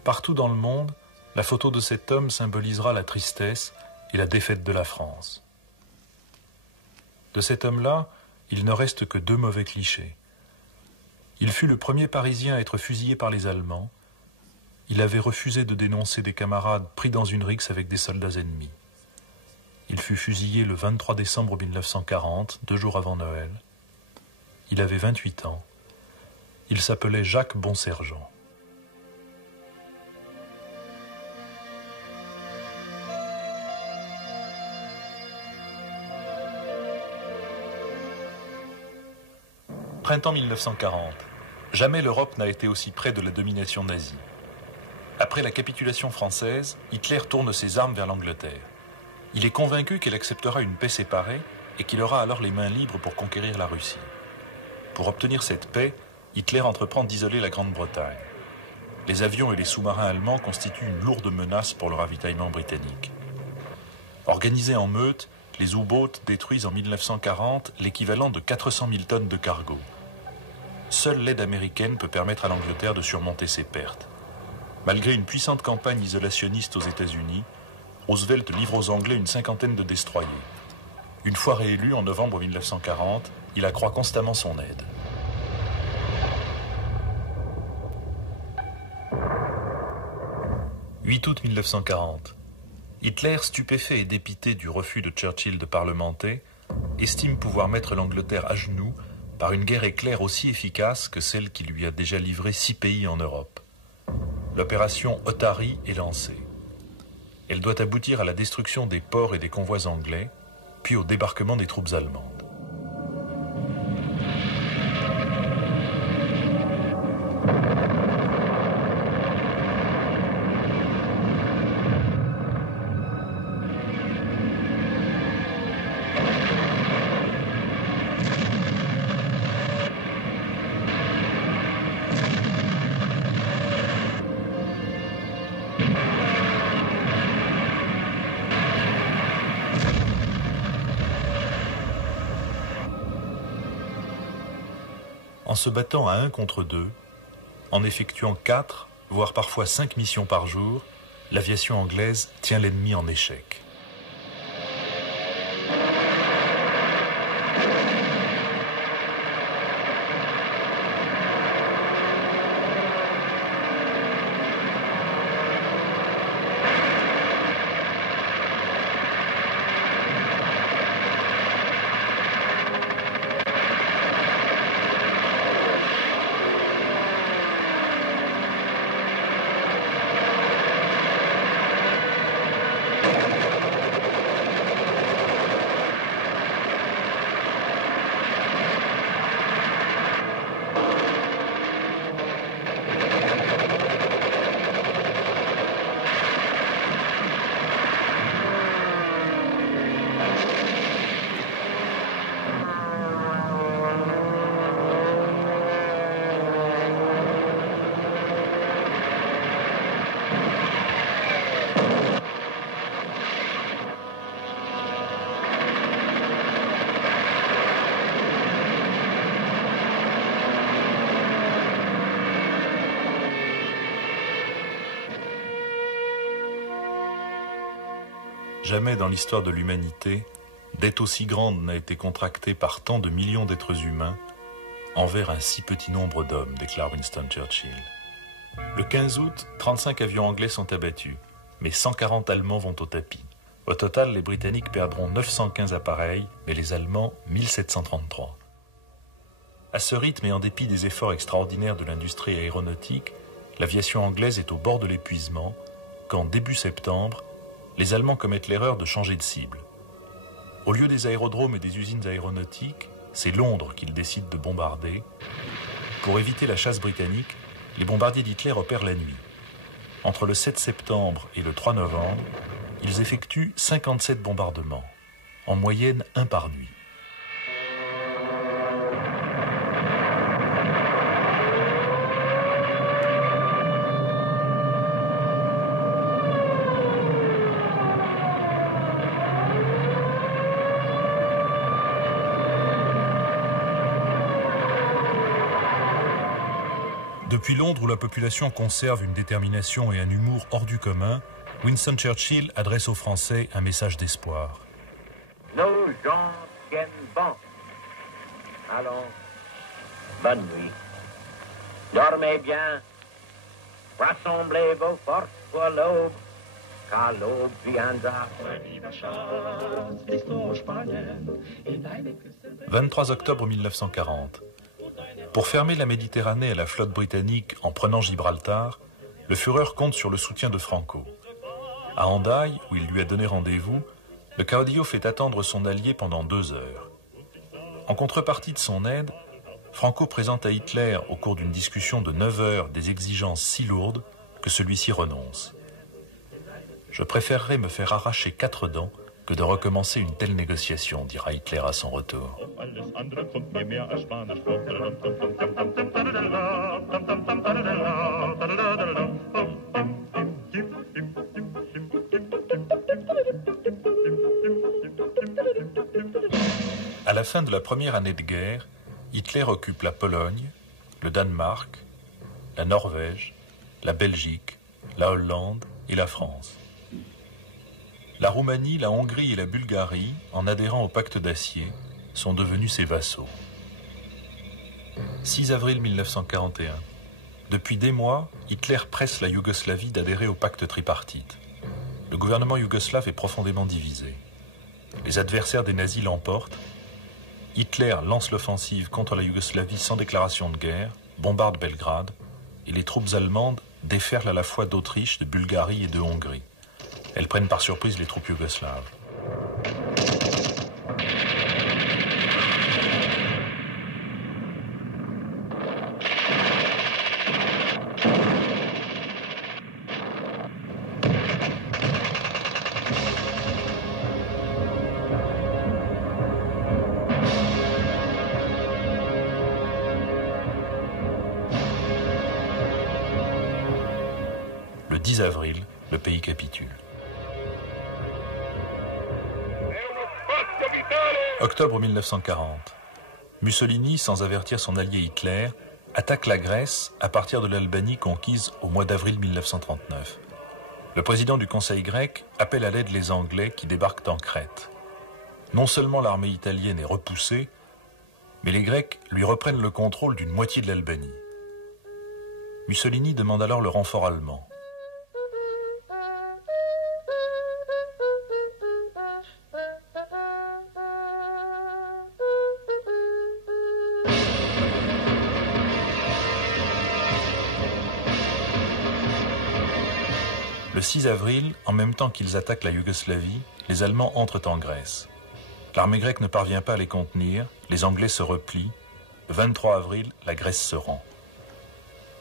Partout dans le monde, la photo de cet homme symbolisera la tristesse et la défaite de la France. De cet homme-là, il ne reste que deux mauvais clichés. Il fut le premier Parisien à être fusillé par les Allemands. Il avait refusé de dénoncer des camarades pris dans une rixe avec des soldats ennemis. Il fut fusillé le 23 décembre 1940, 2 jours avant Noël. Il avait 28 ans. Il s'appelait Jacques Bonsergent. Printemps 1940. Jamais l'Europe n'a été aussi près de la domination nazie. Après la capitulation française, Hitler tourne ses armes vers l'Angleterre. Il est convaincu qu'elle acceptera une paix séparée et qu'il aura alors les mains libres pour conquérir la Russie. Pour obtenir cette paix, Hitler entreprend d'isoler la Grande-Bretagne. Les avions et les sous-marins allemands constituent une lourde menace pour le ravitaillement britannique. Organisés en meute, les U-boats détruisent en 1940 l'équivalent de 400 000 tonnes de cargo. Seule l'aide américaine peut permettre à l'Angleterre de surmonter ses pertes. Malgré une puissante campagne isolationniste aux États-Unis, Roosevelt livre aux Anglais une cinquantaine de destroyers. Une fois réélu en novembre 1940, il accroît constamment son aide. « 8 août 1940. Hitler, stupéfait et dépité du refus de Churchill de parlementer, estime pouvoir mettre l'Angleterre à genoux par une guerre éclair aussi efficace que celle qui lui a déjà livré 6 pays en Europe. L'opération Otari est lancée. Elle doit aboutir à la destruction des ports et des convois anglais, puis au débarquement des troupes allemandes. En se battant à 1 contre 2, en effectuant 4, voire parfois 5 missions par jour, l'aviation anglaise tient l'ennemi en échec. Jamais dans l'histoire de l'humanité, dette aussi grande n'a été contractée par tant de millions d'êtres humains envers un si petit nombre d'hommes, déclare Winston Churchill. Le 15 août, 35 avions anglais sont abattus, mais 140 Allemands vont au tapis. Au total, les Britanniques perdront 915 appareils, mais les Allemands 1733. À ce rythme et en dépit des efforts extraordinaires de l'industrie aéronautique, l'aviation anglaise est au bord de l'épuisement quand, début septembre, les Allemands commettent l'erreur de changer de cible. Au lieu des aérodromes et des usines aéronautiques, c'est Londres qu'ils décident de bombarder. Pour éviter la chasse britannique, les bombardiers d'Hitler opèrent la nuit. Entre le 7 septembre et le 3 novembre, ils effectuent 57 bombardements, en moyenne 1 par nuit. Depuis Londres, où la population conserve une détermination et un humour hors du commun, Winston Churchill adresse aux Français un message d'espoir. Nos gens tiennent bon. Allons, bonne nuit. Dormez bien. Rassemblez vos forces pour l'aube, car l'aube viendra. 23 octobre 1940. Pour fermer la Méditerranée à la flotte britannique en prenant Gibraltar, le Führer compte sur le soutien de Franco. À Hendaye, où il lui a donné rendez-vous, le caudillo fait attendre son allié pendant 2 heures. En contrepartie de son aide, Franco présente à Hitler, au cours d'une discussion de 9 heures, des exigences si lourdes que celui-ci renonce. « Je préférerais me faire arracher 4 dents que de recommencer une telle négociation, dira Hitler à son retour. À la fin de la première année de guerre, Hitler occupe la Pologne, le Danemark, la Norvège, la Belgique, la Hollande et la France. La Roumanie, la Hongrie et la Bulgarie, en adhérant au pacte d'Acier, sont devenus ses vassaux. 6 avril 1941. Depuis des mois, Hitler presse la Yougoslavie d'adhérer au pacte tripartite. Le gouvernement yougoslave est profondément divisé. Les adversaires des nazis l'emportent. Hitler lance l'offensive contre la Yougoslavie sans déclaration de guerre, bombarde Belgrade, et les troupes allemandes déferlent à la fois d'Autriche, de Bulgarie et de Hongrie. Elles prennent par surprise les troupes yougoslaves. Le 10 avril, le pays capitule. Octobre 1940. Mussolini, sans avertir son allié Hitler, attaque la Grèce à partir de l'Albanie conquise au mois d'avril 1939. Le président du Conseil grec appelle à l'aide les Anglais qui débarquent en Crète. Non seulement l'armée italienne est repoussée, mais les Grecs lui reprennent le contrôle d'une moitié de l'Albanie. Mussolini demande alors le renfort allemand. Le 6 avril, en même temps qu'ils attaquent la Yougoslavie, les Allemands entrent en Grèce. L'armée grecque ne parvient pas à les contenir, les Anglais se replient. Le 23 avril, la Grèce se rend.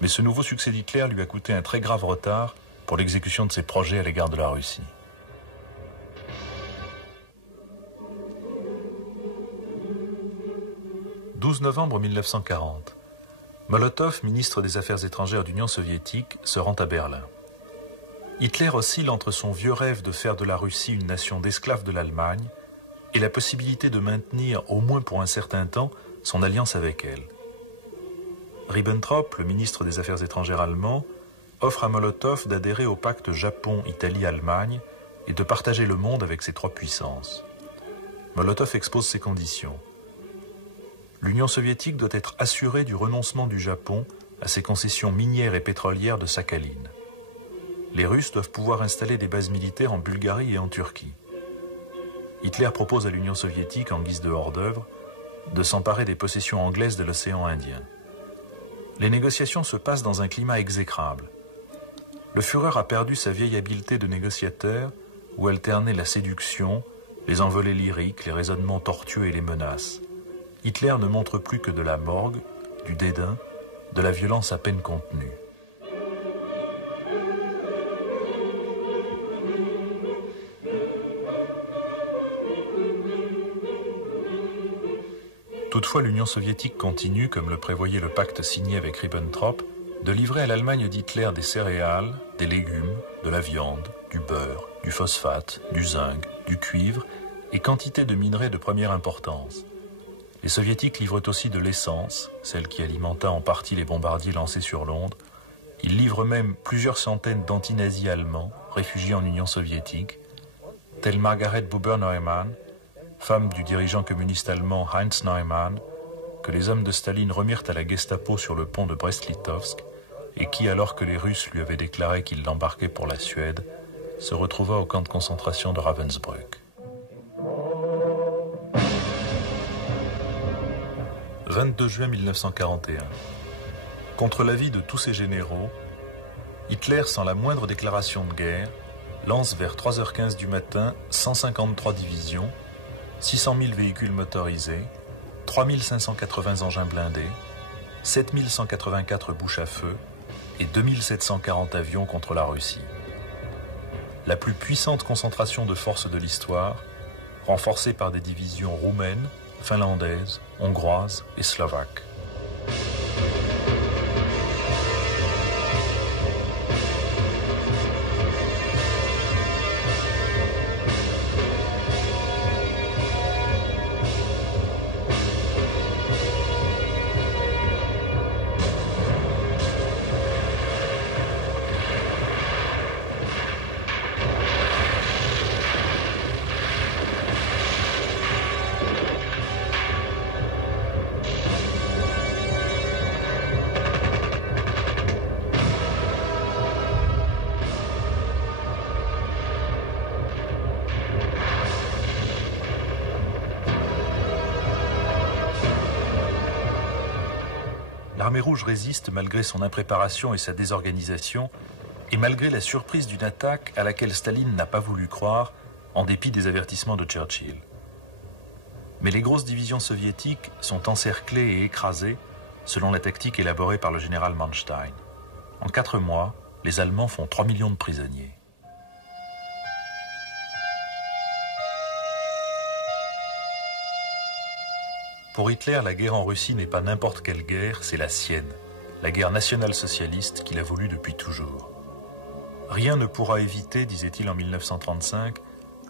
Mais ce nouveau succès d'Hitler lui a coûté un très grave retard pour l'exécution de ses projets à l'égard de la Russie. « 12 novembre 1940. Molotov, ministre des Affaires étrangères d'Union soviétique, se rend à Berlin. Hitler oscille entre son vieux rêve de faire de la Russie une nation d'esclaves de l'Allemagne et la possibilité de maintenir, au moins pour un certain temps, son alliance avec elle. Ribbentrop, le ministre des Affaires étrangères allemand, offre à Molotov d'adhérer au pacte Japon-Italie-Allemagne et de partager le monde avec ces 3 puissances. Molotov expose ses conditions. L'Union soviétique doit être assurée du renoncement du Japon à ses concessions minières et pétrolières de Sakhaline. Les Russes doivent pouvoir installer des bases militaires en Bulgarie et en Turquie. Hitler propose à l'Union soviétique, en guise de hors-d'œuvre, de s'emparer des possessions anglaises de l'océan Indien. Les négociations se passent dans un climat exécrable. Le Führer a perdu sa vieille habileté de négociateur où alternait la séduction, les envolées lyriques, les raisonnements tortueux et les menaces. Hitler ne montre plus que de la morgue, du dédain, de la violence à peine contenue. Toutefois, l'Union soviétique continue, comme le prévoyait le pacte signé avec Ribbentrop, de livrer à l'Allemagne d'Hitler des céréales, des légumes, de la viande, du beurre, du phosphate, du zinc, du cuivre et quantité de minerais de première importance. Les soviétiques livrent aussi de l'essence, celle qui alimenta en partie les bombardiers lancés sur Londres. Ils livrent même plusieurs centaines d'antinazis allemands réfugiés en Union soviétique, telle Margaret Buber-Neumann, femme du dirigeant communiste allemand Heinz Neumann, que les hommes de Staline remirent à la Gestapo sur le pont de Brest-Litovsk et qui, alors que les Russes lui avaient déclaré qu'ils l'embarquaient pour la Suède, se retrouva au camp de concentration de Ravensbrück. 22 juin 1941. Contre l'avis de tous ses généraux, Hitler, sans la moindre déclaration de guerre, lance vers 3h15 du matin 153 divisions, 600 000 véhicules motorisés, 3580 engins blindés, 7184 bouches à feu et 2740 avions contre la Russie. La plus puissante concentration de forces de l'histoire, renforcée par des divisions roumaines, finlandaises, hongroises et slovaques. L'Armée rouge résiste malgré son impréparation et sa désorganisation, et malgré la surprise d'une attaque à laquelle Staline n'a pas voulu croire, en dépit des avertissements de Churchill. Mais les grosses divisions soviétiques sont encerclées et écrasées, selon la tactique élaborée par le général Manstein. En 4 mois, les Allemands font 3 millions de prisonniers. Pour Hitler, la guerre en Russie n'est pas n'importe quelle guerre, c'est la sienne, la guerre nationale-socialiste qu'il a voulu depuis toujours. Rien ne pourra éviter, disait-il en 1935,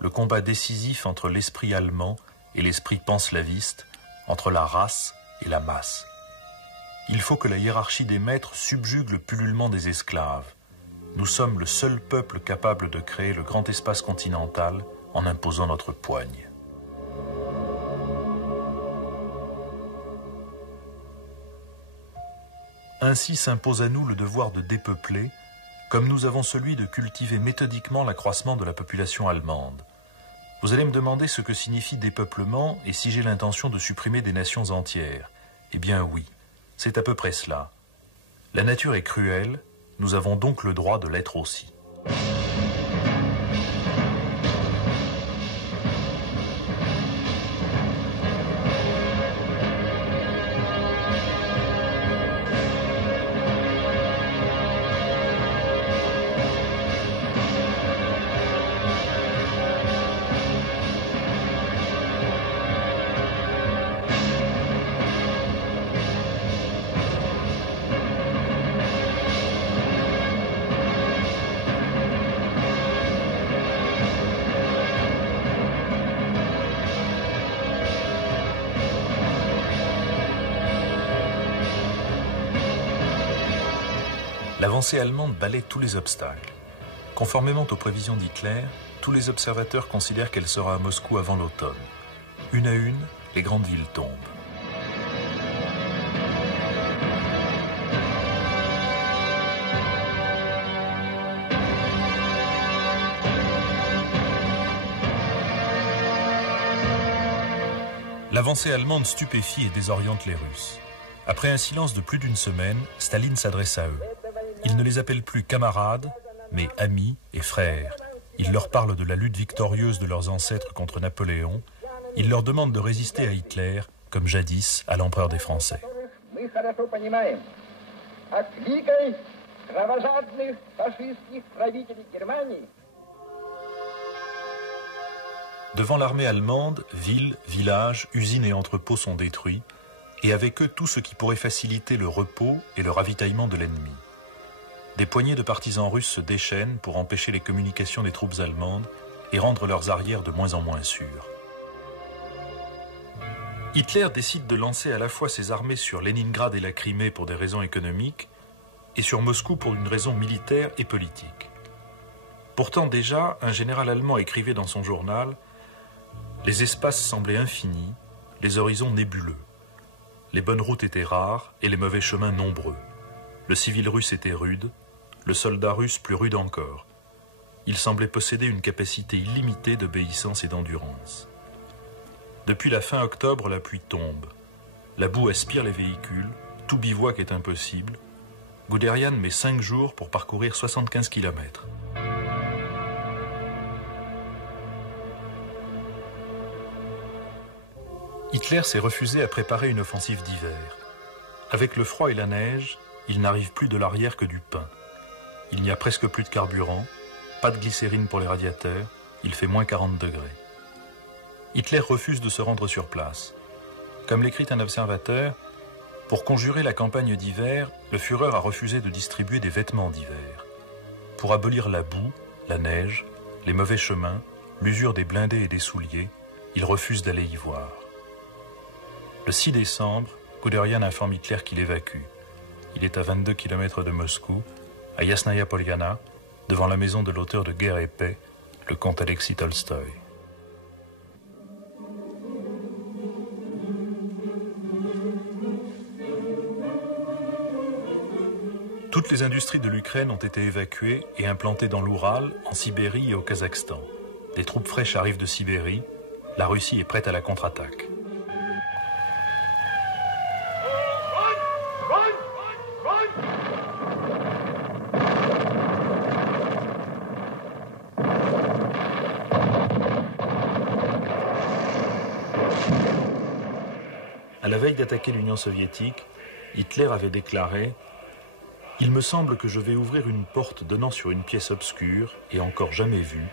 le combat décisif entre l'esprit allemand et l'esprit panslaviste, entre la race et la masse. Il faut que la hiérarchie des maîtres subjugue le pullulement des esclaves. Nous sommes le seul peuple capable de créer le grand espace continental en imposant notre poigne. Ainsi s'impose à nous le devoir de dépeupler, comme nous avons celui de cultiver méthodiquement l'accroissement de la population allemande. Vous allez me demander ce que signifie dépeuplement et si j'ai l'intention de supprimer des nations entières. Eh bien oui, c'est à peu près cela. La nature est cruelle, nous avons donc le droit de l'être aussi. L'avancée allemande balaie tous les obstacles. Conformément aux prévisions d'Hitler, tous les observateurs considèrent qu'elle sera à Moscou avant l'automne. Une à une, les grandes villes tombent. L'avancée allemande stupéfie et désoriente les Russes. Après un silence de plus d'une semaine, Staline s'adresse à eux. Il ne les appelle plus camarades, mais amis et frères. Il leur parle de la lutte victorieuse de leurs ancêtres contre Napoléon. Il leur demande de résister à Hitler, comme jadis à l'empereur des Français. Devant l'armée allemande, villes, villages, usines et entrepôts sont détruits, et avec eux tout ce qui pourrait faciliter le repos et le ravitaillement de l'ennemi. Des poignées de partisans russes se déchaînent pour empêcher les communications des troupes allemandes et rendre leurs arrières de moins en moins sûres. Hitler décide de lancer à la fois ses armées sur Leningrad et la Crimée pour des raisons économiques et sur Moscou pour une raison militaire et politique. Pourtant déjà, un général allemand écrivait dans son journal « Les espaces semblaient infinis, les horizons nébuleux. Les bonnes routes étaient rares et les mauvais chemins nombreux. Le civil russe était rude, le soldat russe plus rude encore. Il semblait posséder une capacité illimitée d'obéissance et d'endurance. Depuis la fin octobre, la pluie tombe. La boue aspire les véhicules, tout bivouac est impossible. Guderian met 5 jours pour parcourir 75 km. Hitler s'est refusé à préparer une offensive d'hiver. Avec le froid et la neige, il n'arrive plus de l'arrière que du pain. Il n'y a presque plus de carburant, pas de glycérine pour les radiateurs, il fait moins 40 degrés. Hitler refuse de se rendre sur place. Comme l'écrit un observateur, pour conjurer la campagne d'hiver, le Führer a refusé de distribuer des vêtements d'hiver. Pour abolir la boue, la neige, les mauvais chemins, l'usure des blindés et des souliers, il refuse d'aller y voir. Le 6 décembre, Guderian informe Hitler qu'il évacue. Il est à 22 km de Moscou, à Yasnaya Polyana, devant la maison de l'auteur de Guerre et Paix, le comte Alexis Tolstoï. Toutes les industries de l'Ukraine ont été évacuées et implantées dans l'Oural, en Sibérie et au Kazakhstan. Des troupes fraîches arrivent de Sibérie. La Russie est prête à la contre-attaque. À la veille d'attaquer l'Union soviétique, Hitler avait déclaré « Il me semble que je vais ouvrir une porte donnant sur une pièce obscure et encore jamais vue,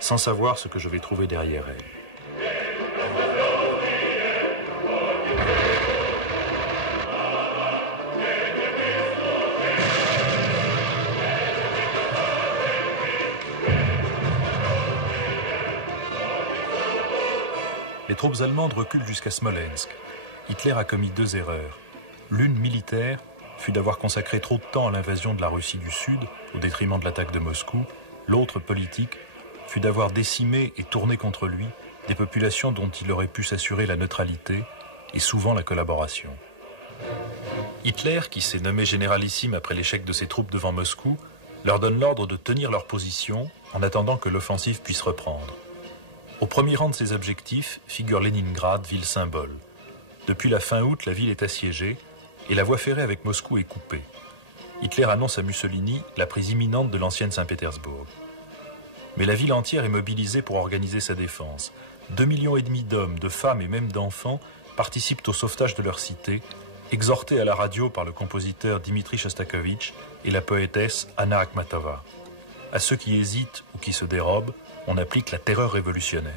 sans savoir ce que je vais trouver derrière elle. » Les troupes allemandes reculent jusqu'à Smolensk. Hitler a commis 2 erreurs. L'une militaire fut d'avoir consacré trop de temps à l'invasion de la Russie du Sud, au détriment de l'attaque de Moscou. L'autre, politique, fut d'avoir décimé et tourné contre lui des populations dont il aurait pu s'assurer la neutralité et souvent la collaboration. Hitler, qui s'est nommé généralissime après l'échec de ses troupes devant Moscou, leur donne l'ordre de tenir leur position en attendant que l'offensive puisse reprendre. Au premier rang de ses objectifs figure Leningrad, ville symbole. Depuis la fin août, la ville est assiégée et la voie ferrée avec Moscou est coupée. Hitler annonce à Mussolini la prise imminente de l'ancienne Saint-Pétersbourg. Mais la ville entière est mobilisée pour organiser sa défense. 2,5 millions d'hommes, de femmes et même d'enfants participent au sauvetage de leur cité, exhortés à la radio par le compositeur Dimitri Shostakovich et la poétesse Anna Akhmatova. À ceux qui hésitent ou qui se dérobent, on applique la terreur révolutionnaire.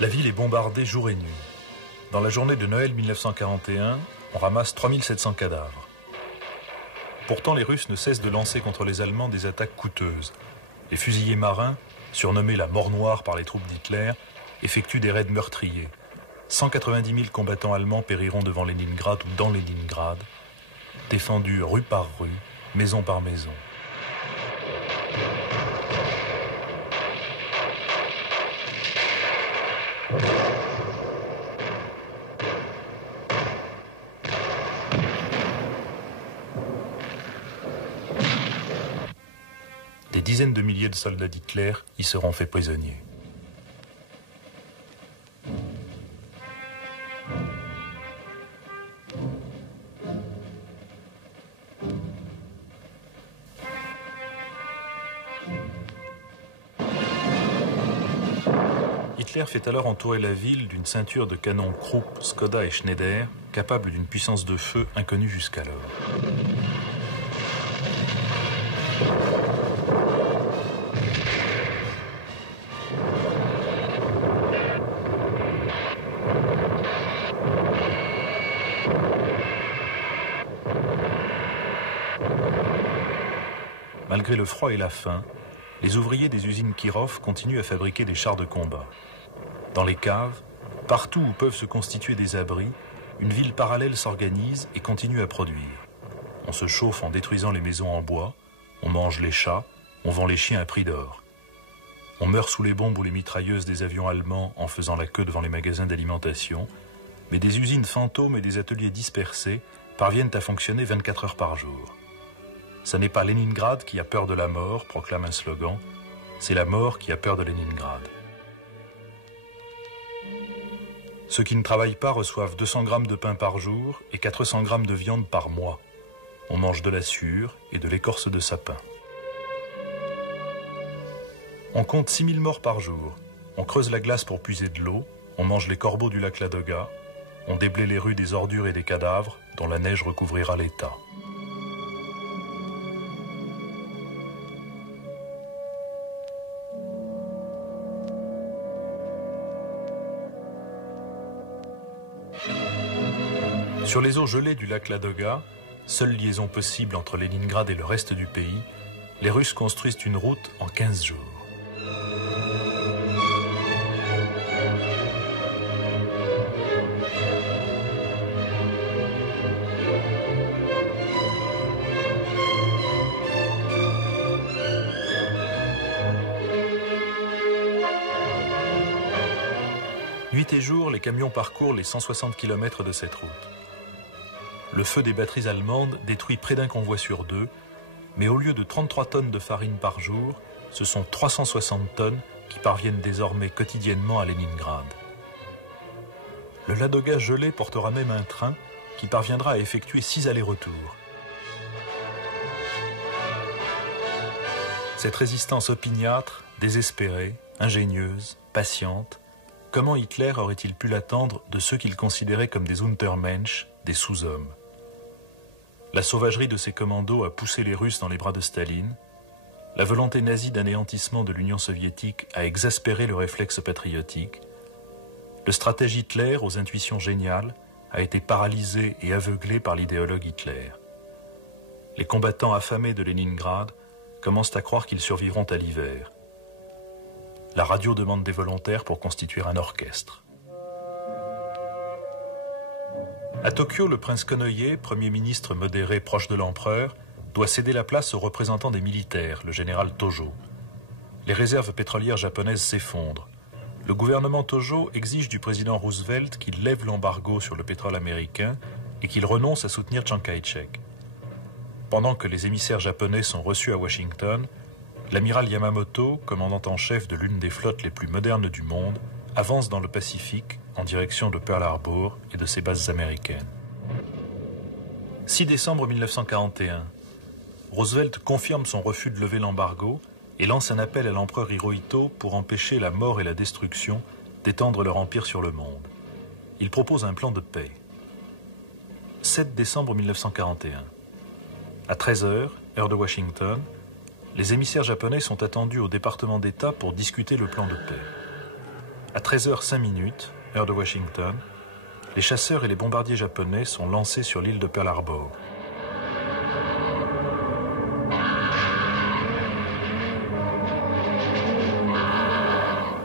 La ville est bombardée jour et nuit. Dans la journée de Noël 1941, on ramasse 3700 cadavres. Pourtant, les Russes ne cessent de lancer contre les Allemands des attaques coûteuses. Les fusiliers marins, surnommés la mort noire par les troupes d'Hitler, effectuent des raids meurtriers. 190 000 combattants allemands périront devant Leningrad ou dans Leningrad, défendus rue par rue, maison par maison. Des dizaines de milliers de soldats d'Hitler y seront faits prisonniers. Hitler fait alors entourer la ville d'une ceinture de canons Krupp, Skoda et Schneider, capables d'une puissance de feu inconnue jusqu'alors. malgré le froid et la faim, les ouvriers des usines Kirov continuent à fabriquer des chars de combat. Dans les caves, partout où peuvent se constituer des abris, une ville parallèle s'organise et continue à produire. On se chauffe en détruisant les maisons en bois, on mange les chats, on vend les chiens à prix d'or. On meurt sous les bombes ou les mitrailleuses des avions allemands en faisant la queue devant les magasins d'alimentation, mais des usines fantômes et des ateliers dispersés parviennent à fonctionner 24 heures par jour. Ce n'est pas Leningrad qui a peur de la mort, proclame un slogan, c'est la mort qui a peur de Leningrad. Ceux qui ne travaillent pas reçoivent 200 grammes de pain par jour et 400 grammes de viande par mois. On mange de la sueur et de l'écorce de sapin. On compte 6000 morts par jour. On creuse la glace pour puiser de l'eau, on mange les corbeaux du lac Ladoga, on déblaye les rues des ordures et des cadavres dont la neige recouvrira l'État. Sur les eaux gelées du lac Ladoga, seule liaison possible entre Leningrad et le reste du pays, les Russes construisent une route en 15 jours. Nuit et jour, les camions parcourent les 160 km de cette route. Le feu des batteries allemandes détruit près d'un convoi sur deux, mais au lieu de 33 tonnes de farine par jour, ce sont 360 tonnes qui parviennent désormais quotidiennement à Leningrad. Le Ladoga gelé portera même un train qui parviendra à effectuer 6 allers-retours. Cette résistance opiniâtre, désespérée, ingénieuse, patiente, comment Hitler aurait-il pu l'attendre de ceux qu'il considérait comme des Untermensch, des sous-hommes? La sauvagerie de ces commandos a poussé les Russes dans les bras de Staline. La volonté nazie d'anéantissement de l'Union soviétique a exaspéré le réflexe patriotique. Le stratège Hitler, aux intuitions géniales, a été paralysé et aveuglé par l'idéologue Hitler. Les combattants affamés de Leningrad commencent à croire qu'ils survivront à l'hiver. La radio demande des volontaires pour constituer un orchestre. À Tokyo, le prince Konoye, premier ministre modéré proche de l'empereur, doit céder la place au représentant des militaires, le général Tojo. Les réserves pétrolières japonaises s'effondrent. Le gouvernement Tojo exige du président Roosevelt qu'il lève l'embargo sur le pétrole américain et qu'il renonce à soutenir Chiang Kai-shek. Pendant que les émissaires japonais sont reçus à Washington, l'amiral Yamamoto, commandant en chef de l'une des flottes les plus modernes du monde, avance dans le Pacifique en direction de Pearl Harbor et de ses bases américaines. 6 décembre 1941, Roosevelt confirme son refus de lever l'embargo et lance un appel à l'empereur Hirohito pour empêcher la mort et la destruction d'étendre leur empire sur le monde. Il propose un plan de paix. 7 décembre 1941. À 13h, heure de Washington, les émissaires japonais sont attendus au département d'État pour discuter le plan de paix. À 13h05, heure de Washington, les chasseurs et les bombardiers japonais sont lancés sur l'île de Pearl Harbor.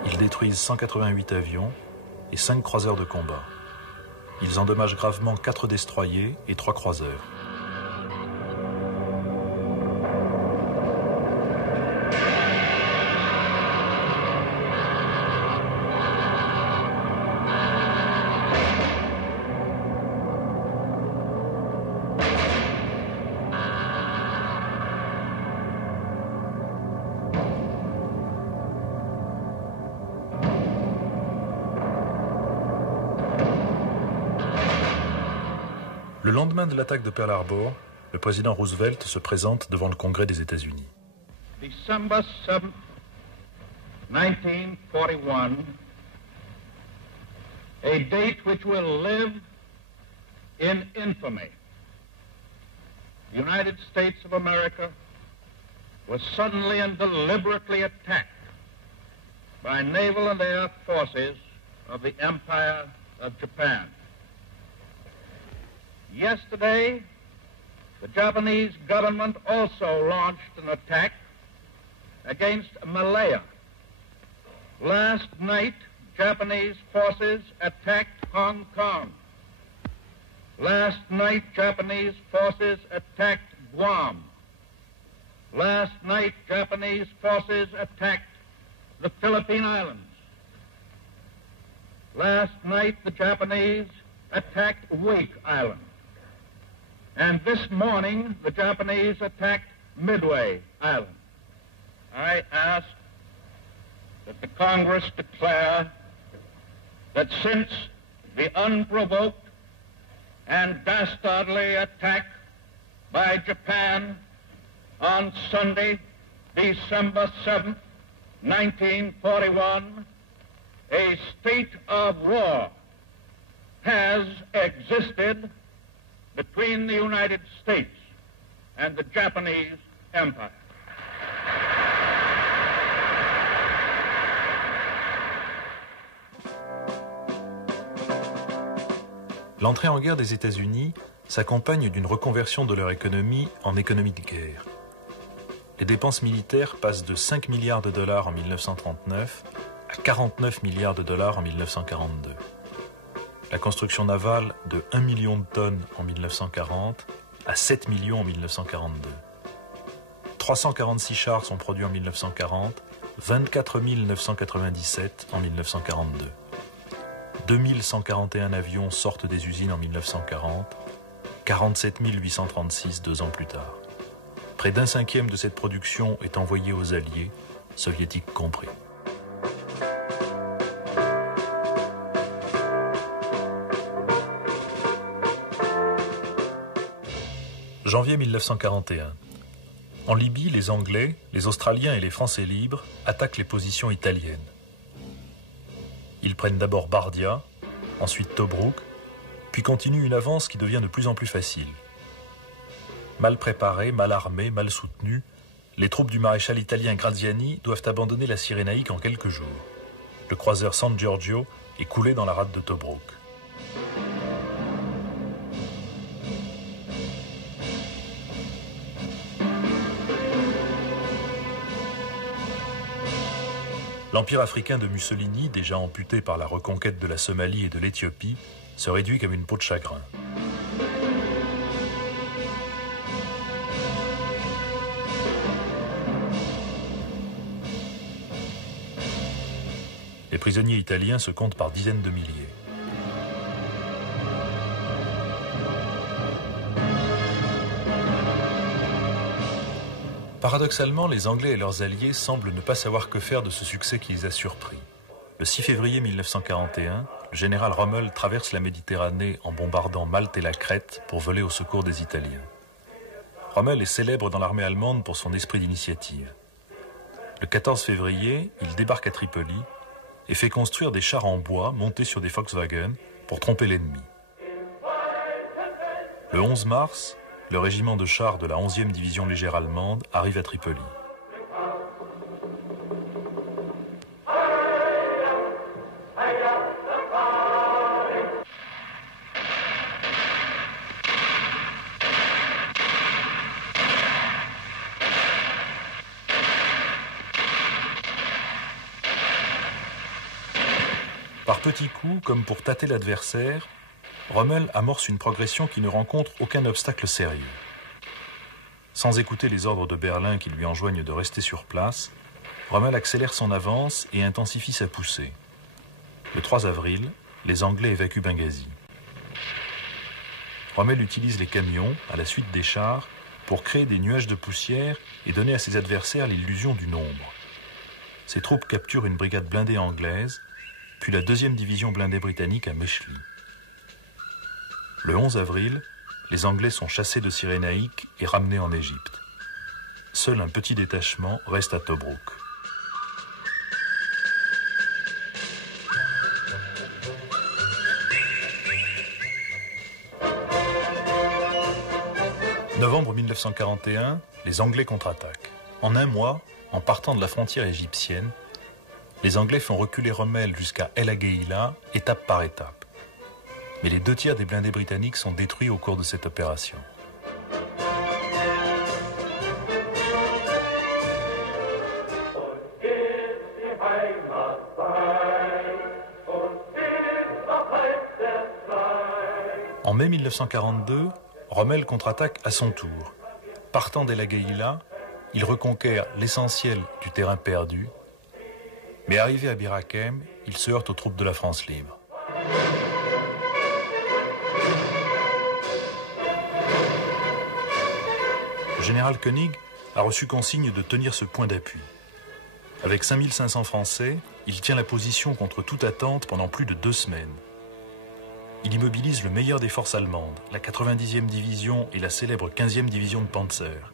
Ils détruisent 188 avions et 5 croiseurs de combat. Ils endommagent gravement 4 destroyers et 3 croiseurs. Le lendemain de l'attaque de Pearl Harbor, le président Roosevelt se présente devant le Congrès des États-Unis. December 7, 1941, a date which will live in infamy. The United States of America was suddenly and deliberately attacked by naval and air forces of the Empire of Japan. Yesterday, The Japanese government also launched an attack against Malaya. Last night, Japanese forces attacked Hong Kong. Last night, Japanese forces attacked Guam. Last night, Japanese forces attacked the Philippine Islands. Last night, the Japanese attacked Wake Island. And this morning, the Japanese attacked Midway Island. I ask that the Congress declare that since the unprovoked and dastardly attack by Japan on Sunday, December 7th, 1941, a state of war has existed between the United States and the Japanese Empire. L'entrée en guerre des États-Unis s'accompagne d'une reconversion de leur économie en économie de guerre. Les dépenses militaires passent de 5 milliards de dollars en 1939 à 49 milliards de dollars en 1942. La construction navale de 1 million de tonnes en 1940 à 7 millions en 1942. 346 chars sont produits en 1940, 24 997 en 1942. 2141 avions sortent des usines en 1940, 47 836 2 ans plus tard. Près d'un cinquième de cette production est envoyé aux Alliés, soviétiques compris. Janvier 1941. En Libye, les Anglais, les Australiens et les Français libres attaquent les positions italiennes. Ils prennent d'abord Bardia, ensuite Tobrouk, puis continuent une avance qui devient de plus en plus facile. Mal préparés, mal armés, mal soutenus, les troupes du maréchal italien Graziani doivent abandonner la Cyrénaïque en quelques jours. Le croiseur San Giorgio est coulé dans la rade de Tobrouk. L'empire africain de Mussolini, déjà amputé par la reconquête de la Somalie et de l'Éthiopie, se réduit comme une peau de chagrin. Les prisonniers italiens se comptent par dizaines de milliers. Paradoxalement, les Anglais et leurs alliés semblent ne pas savoir que faire de ce succès qui les a surpris. Le 6 février 1941, le général Rommel traverse la Méditerranée en bombardant Malte et la Crète pour voler au secours des Italiens. Rommel est célèbre dans l'armée allemande pour son esprit d'initiative. Le 14 février, il débarque à Tripoli et fait construire des chars en bois montés sur des Volkswagen pour tromper l'ennemi. Le 11 mars, le régiment de chars de la 11e division légère allemande arrive à Tripoli. Par petits coups, comme pour tâter l'adversaire, Rommel amorce une progression qui ne rencontre aucun obstacle sérieux. Sans écouter les ordres de Berlin qui lui enjoignent de rester sur place, Rommel accélère son avance et intensifie sa poussée. Le 3 avril, les Anglais évacuent Benghazi. Rommel utilise les camions, à la suite des chars, pour créer des nuages de poussière et donner à ses adversaires l'illusion du nombre. Ses troupes capturent une brigade blindée anglaise, puis la 2e division blindée britannique à Mechli. Le 11 avril, les Anglais sont chassés de Cyrénaïque et ramenés en Égypte. Seul un petit détachement reste à Tobrouk. Novembre 1941, les Anglais contre-attaquent. En un mois, en partant de la frontière égyptienne, les Anglais font reculer Rommel jusqu'à El Agheila, étape par étape. Mais les 2 tiers des blindés britanniques sont détruits au cours de cette opération. mai 1942, Rommel contre-attaque à son tour. Partant d'El Agheila, il reconquiert l'essentiel du terrain perdu, mais arrivé à Bir Hakeim, il se heurte aux troupes de la France libre. Le général Koenig a reçu consigne de tenir ce point d'appui. Avec 5500 Français, il tient la position contre toute attente pendant plus de 2 semaines. Il immobilise le meilleur des forces allemandes, la 90e division et la célèbre 15e division de Panzer.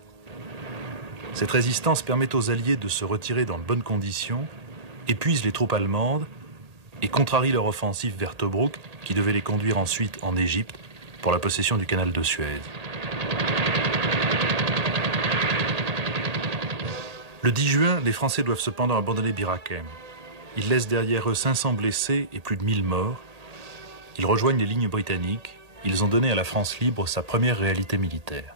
Cette résistance permet aux Alliés de se retirer dans de bonnes conditions, épuise les troupes allemandes et contrarie leur offensive vers Tobrouk, qui devait les conduire ensuite en Égypte pour la possession du canal de Suez. Le 10 juin, les Français doivent cependant abandonner Bir Hakeim. Ils laissent derrière eux 500 blessés et plus de 1000 morts. Ils rejoignent les lignes britanniques. Ils ont donné à la France libre sa première réalité militaire.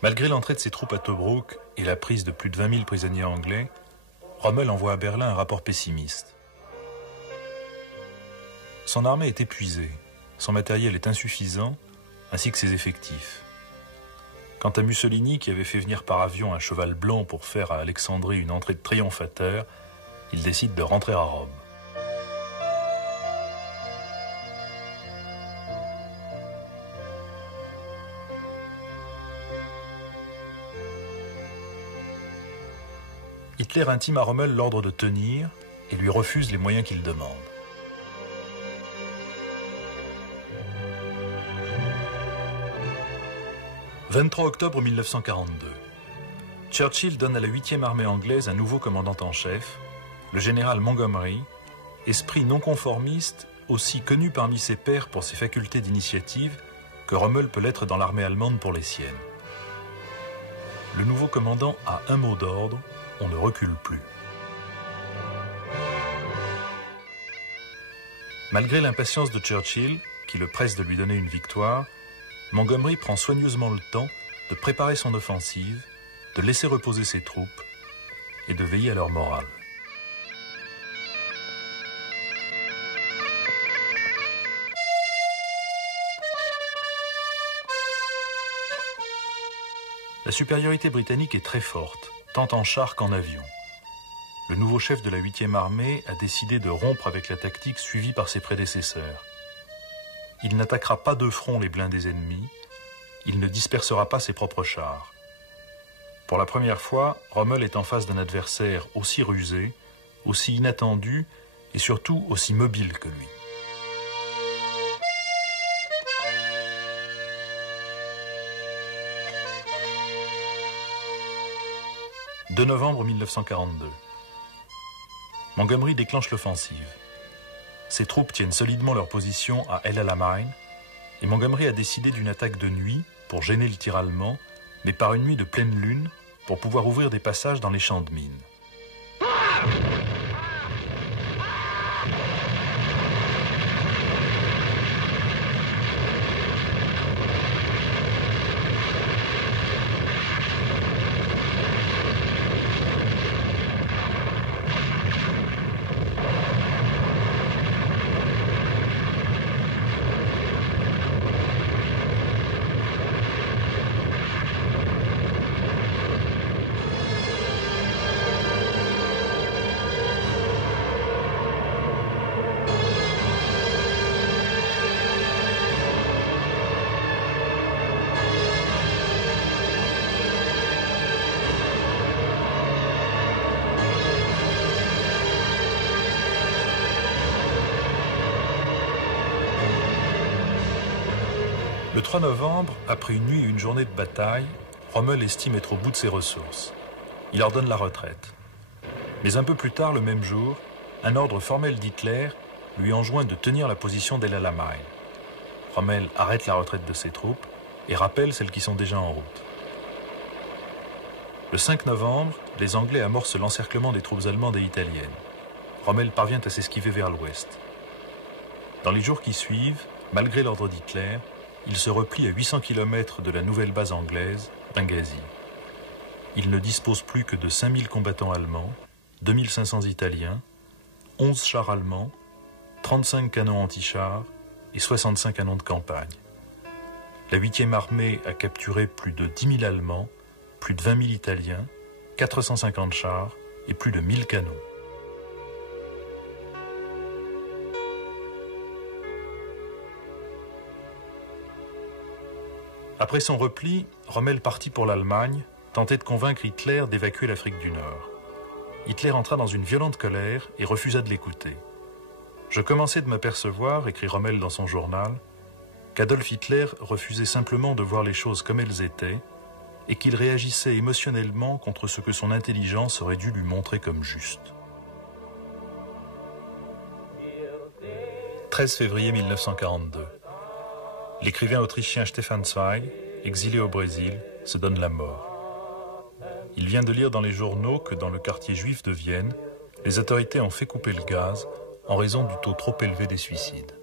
Malgré l'entrée de ses troupes à Tobrouk et la prise de plus de 20 000 prisonniers anglais, Rommel envoie à Berlin un rapport pessimiste. Son armée est épuisée, son matériel est insuffisant, ainsi que ses effectifs. Quant à Mussolini, qui avait fait venir par avion un cheval blanc pour faire à Alexandrie une entrée de triomphateur, il décide de rentrer à Rome. Hitler intime à Rommel l'ordre de tenir et lui refuse les moyens qu'il demande. « 23 octobre 1942. Churchill donne à la 8e armée anglaise un nouveau commandant en chef, le général Montgomery, esprit non conformiste, aussi connu parmi ses pairs pour ses facultés d'initiative que Rommel peut l'être dans l'armée allemande pour les siennes. Le nouveau commandant a un mot d'ordre, on ne recule plus. Malgré l'impatience de Churchill, qui le presse de lui donner une victoire, Montgomery prend soigneusement le temps de préparer son offensive, de laisser reposer ses troupes et de veiller à leur morale. La supériorité britannique est très forte, tant en chars qu'en avions. Le nouveau chef de la 8e armée a décidé de rompre avec la tactique suivie par ses prédécesseurs. Il n'attaquera pas de front les blindés ennemis, il ne dispersera pas ses propres chars. Pour la première fois, Rommel est en face d'un adversaire aussi rusé, aussi inattendu et surtout aussi mobile que lui. « 2 novembre 1942. Montgomery déclenche l'offensive. Ses troupes tiennent solidement leur position à El Alamein et Montgomery a décidé d'une attaque de nuit pour gêner le tir allemand, mais par une nuit de pleine lune pour pouvoir ouvrir des passages dans les champs de mines. Le 3 novembre, après une nuit et une journée de bataille, Rommel estime être au bout de ses ressources. Il ordonne la retraite. Mais un peu plus tard, le même jour, un ordre formel d'Hitler lui enjoint de tenir la position d'El Alamein. Rommel arrête la retraite de ses troupes et rappelle celles qui sont déjà en route. Le 5 novembre, les Anglais amorcent l'encerclement des troupes allemandes et italiennes. Rommel parvient à s'esquiver vers l'ouest. Dans les jours qui suivent, malgré l'ordre d'Hitler, il se replie à 800 km de la nouvelle base anglaise, Benghazi. Il ne dispose plus que de 5000 combattants allemands, 2500 italiens, 11 chars allemands, 35 canons anti-chars et 65 canons de campagne. La 8e armée a capturé plus de 10 000 Allemands, plus de 20 000 Italiens, 450 chars et plus de 1000 canons. Après son repli, Rommel partit pour l'Allemagne, tentait de convaincre Hitler d'évacuer l'Afrique du Nord. Hitler entra dans une violente colère et refusa de l'écouter. Je commençais de m'apercevoir, écrit Rommel dans son journal, qu'Adolf Hitler refusait simplement de voir les choses comme elles étaient et qu'il réagissait émotionnellement contre ce que son intelligence aurait dû lui montrer comme juste. 13 février 1942. L'écrivain autrichien Stefan Zweig, exilé au Brésil, se donne la mort. Il vient de lire dans les journaux que dans le quartier juif de Vienne, les autorités ont fait couper le gaz en raison du taux trop élevé des suicides.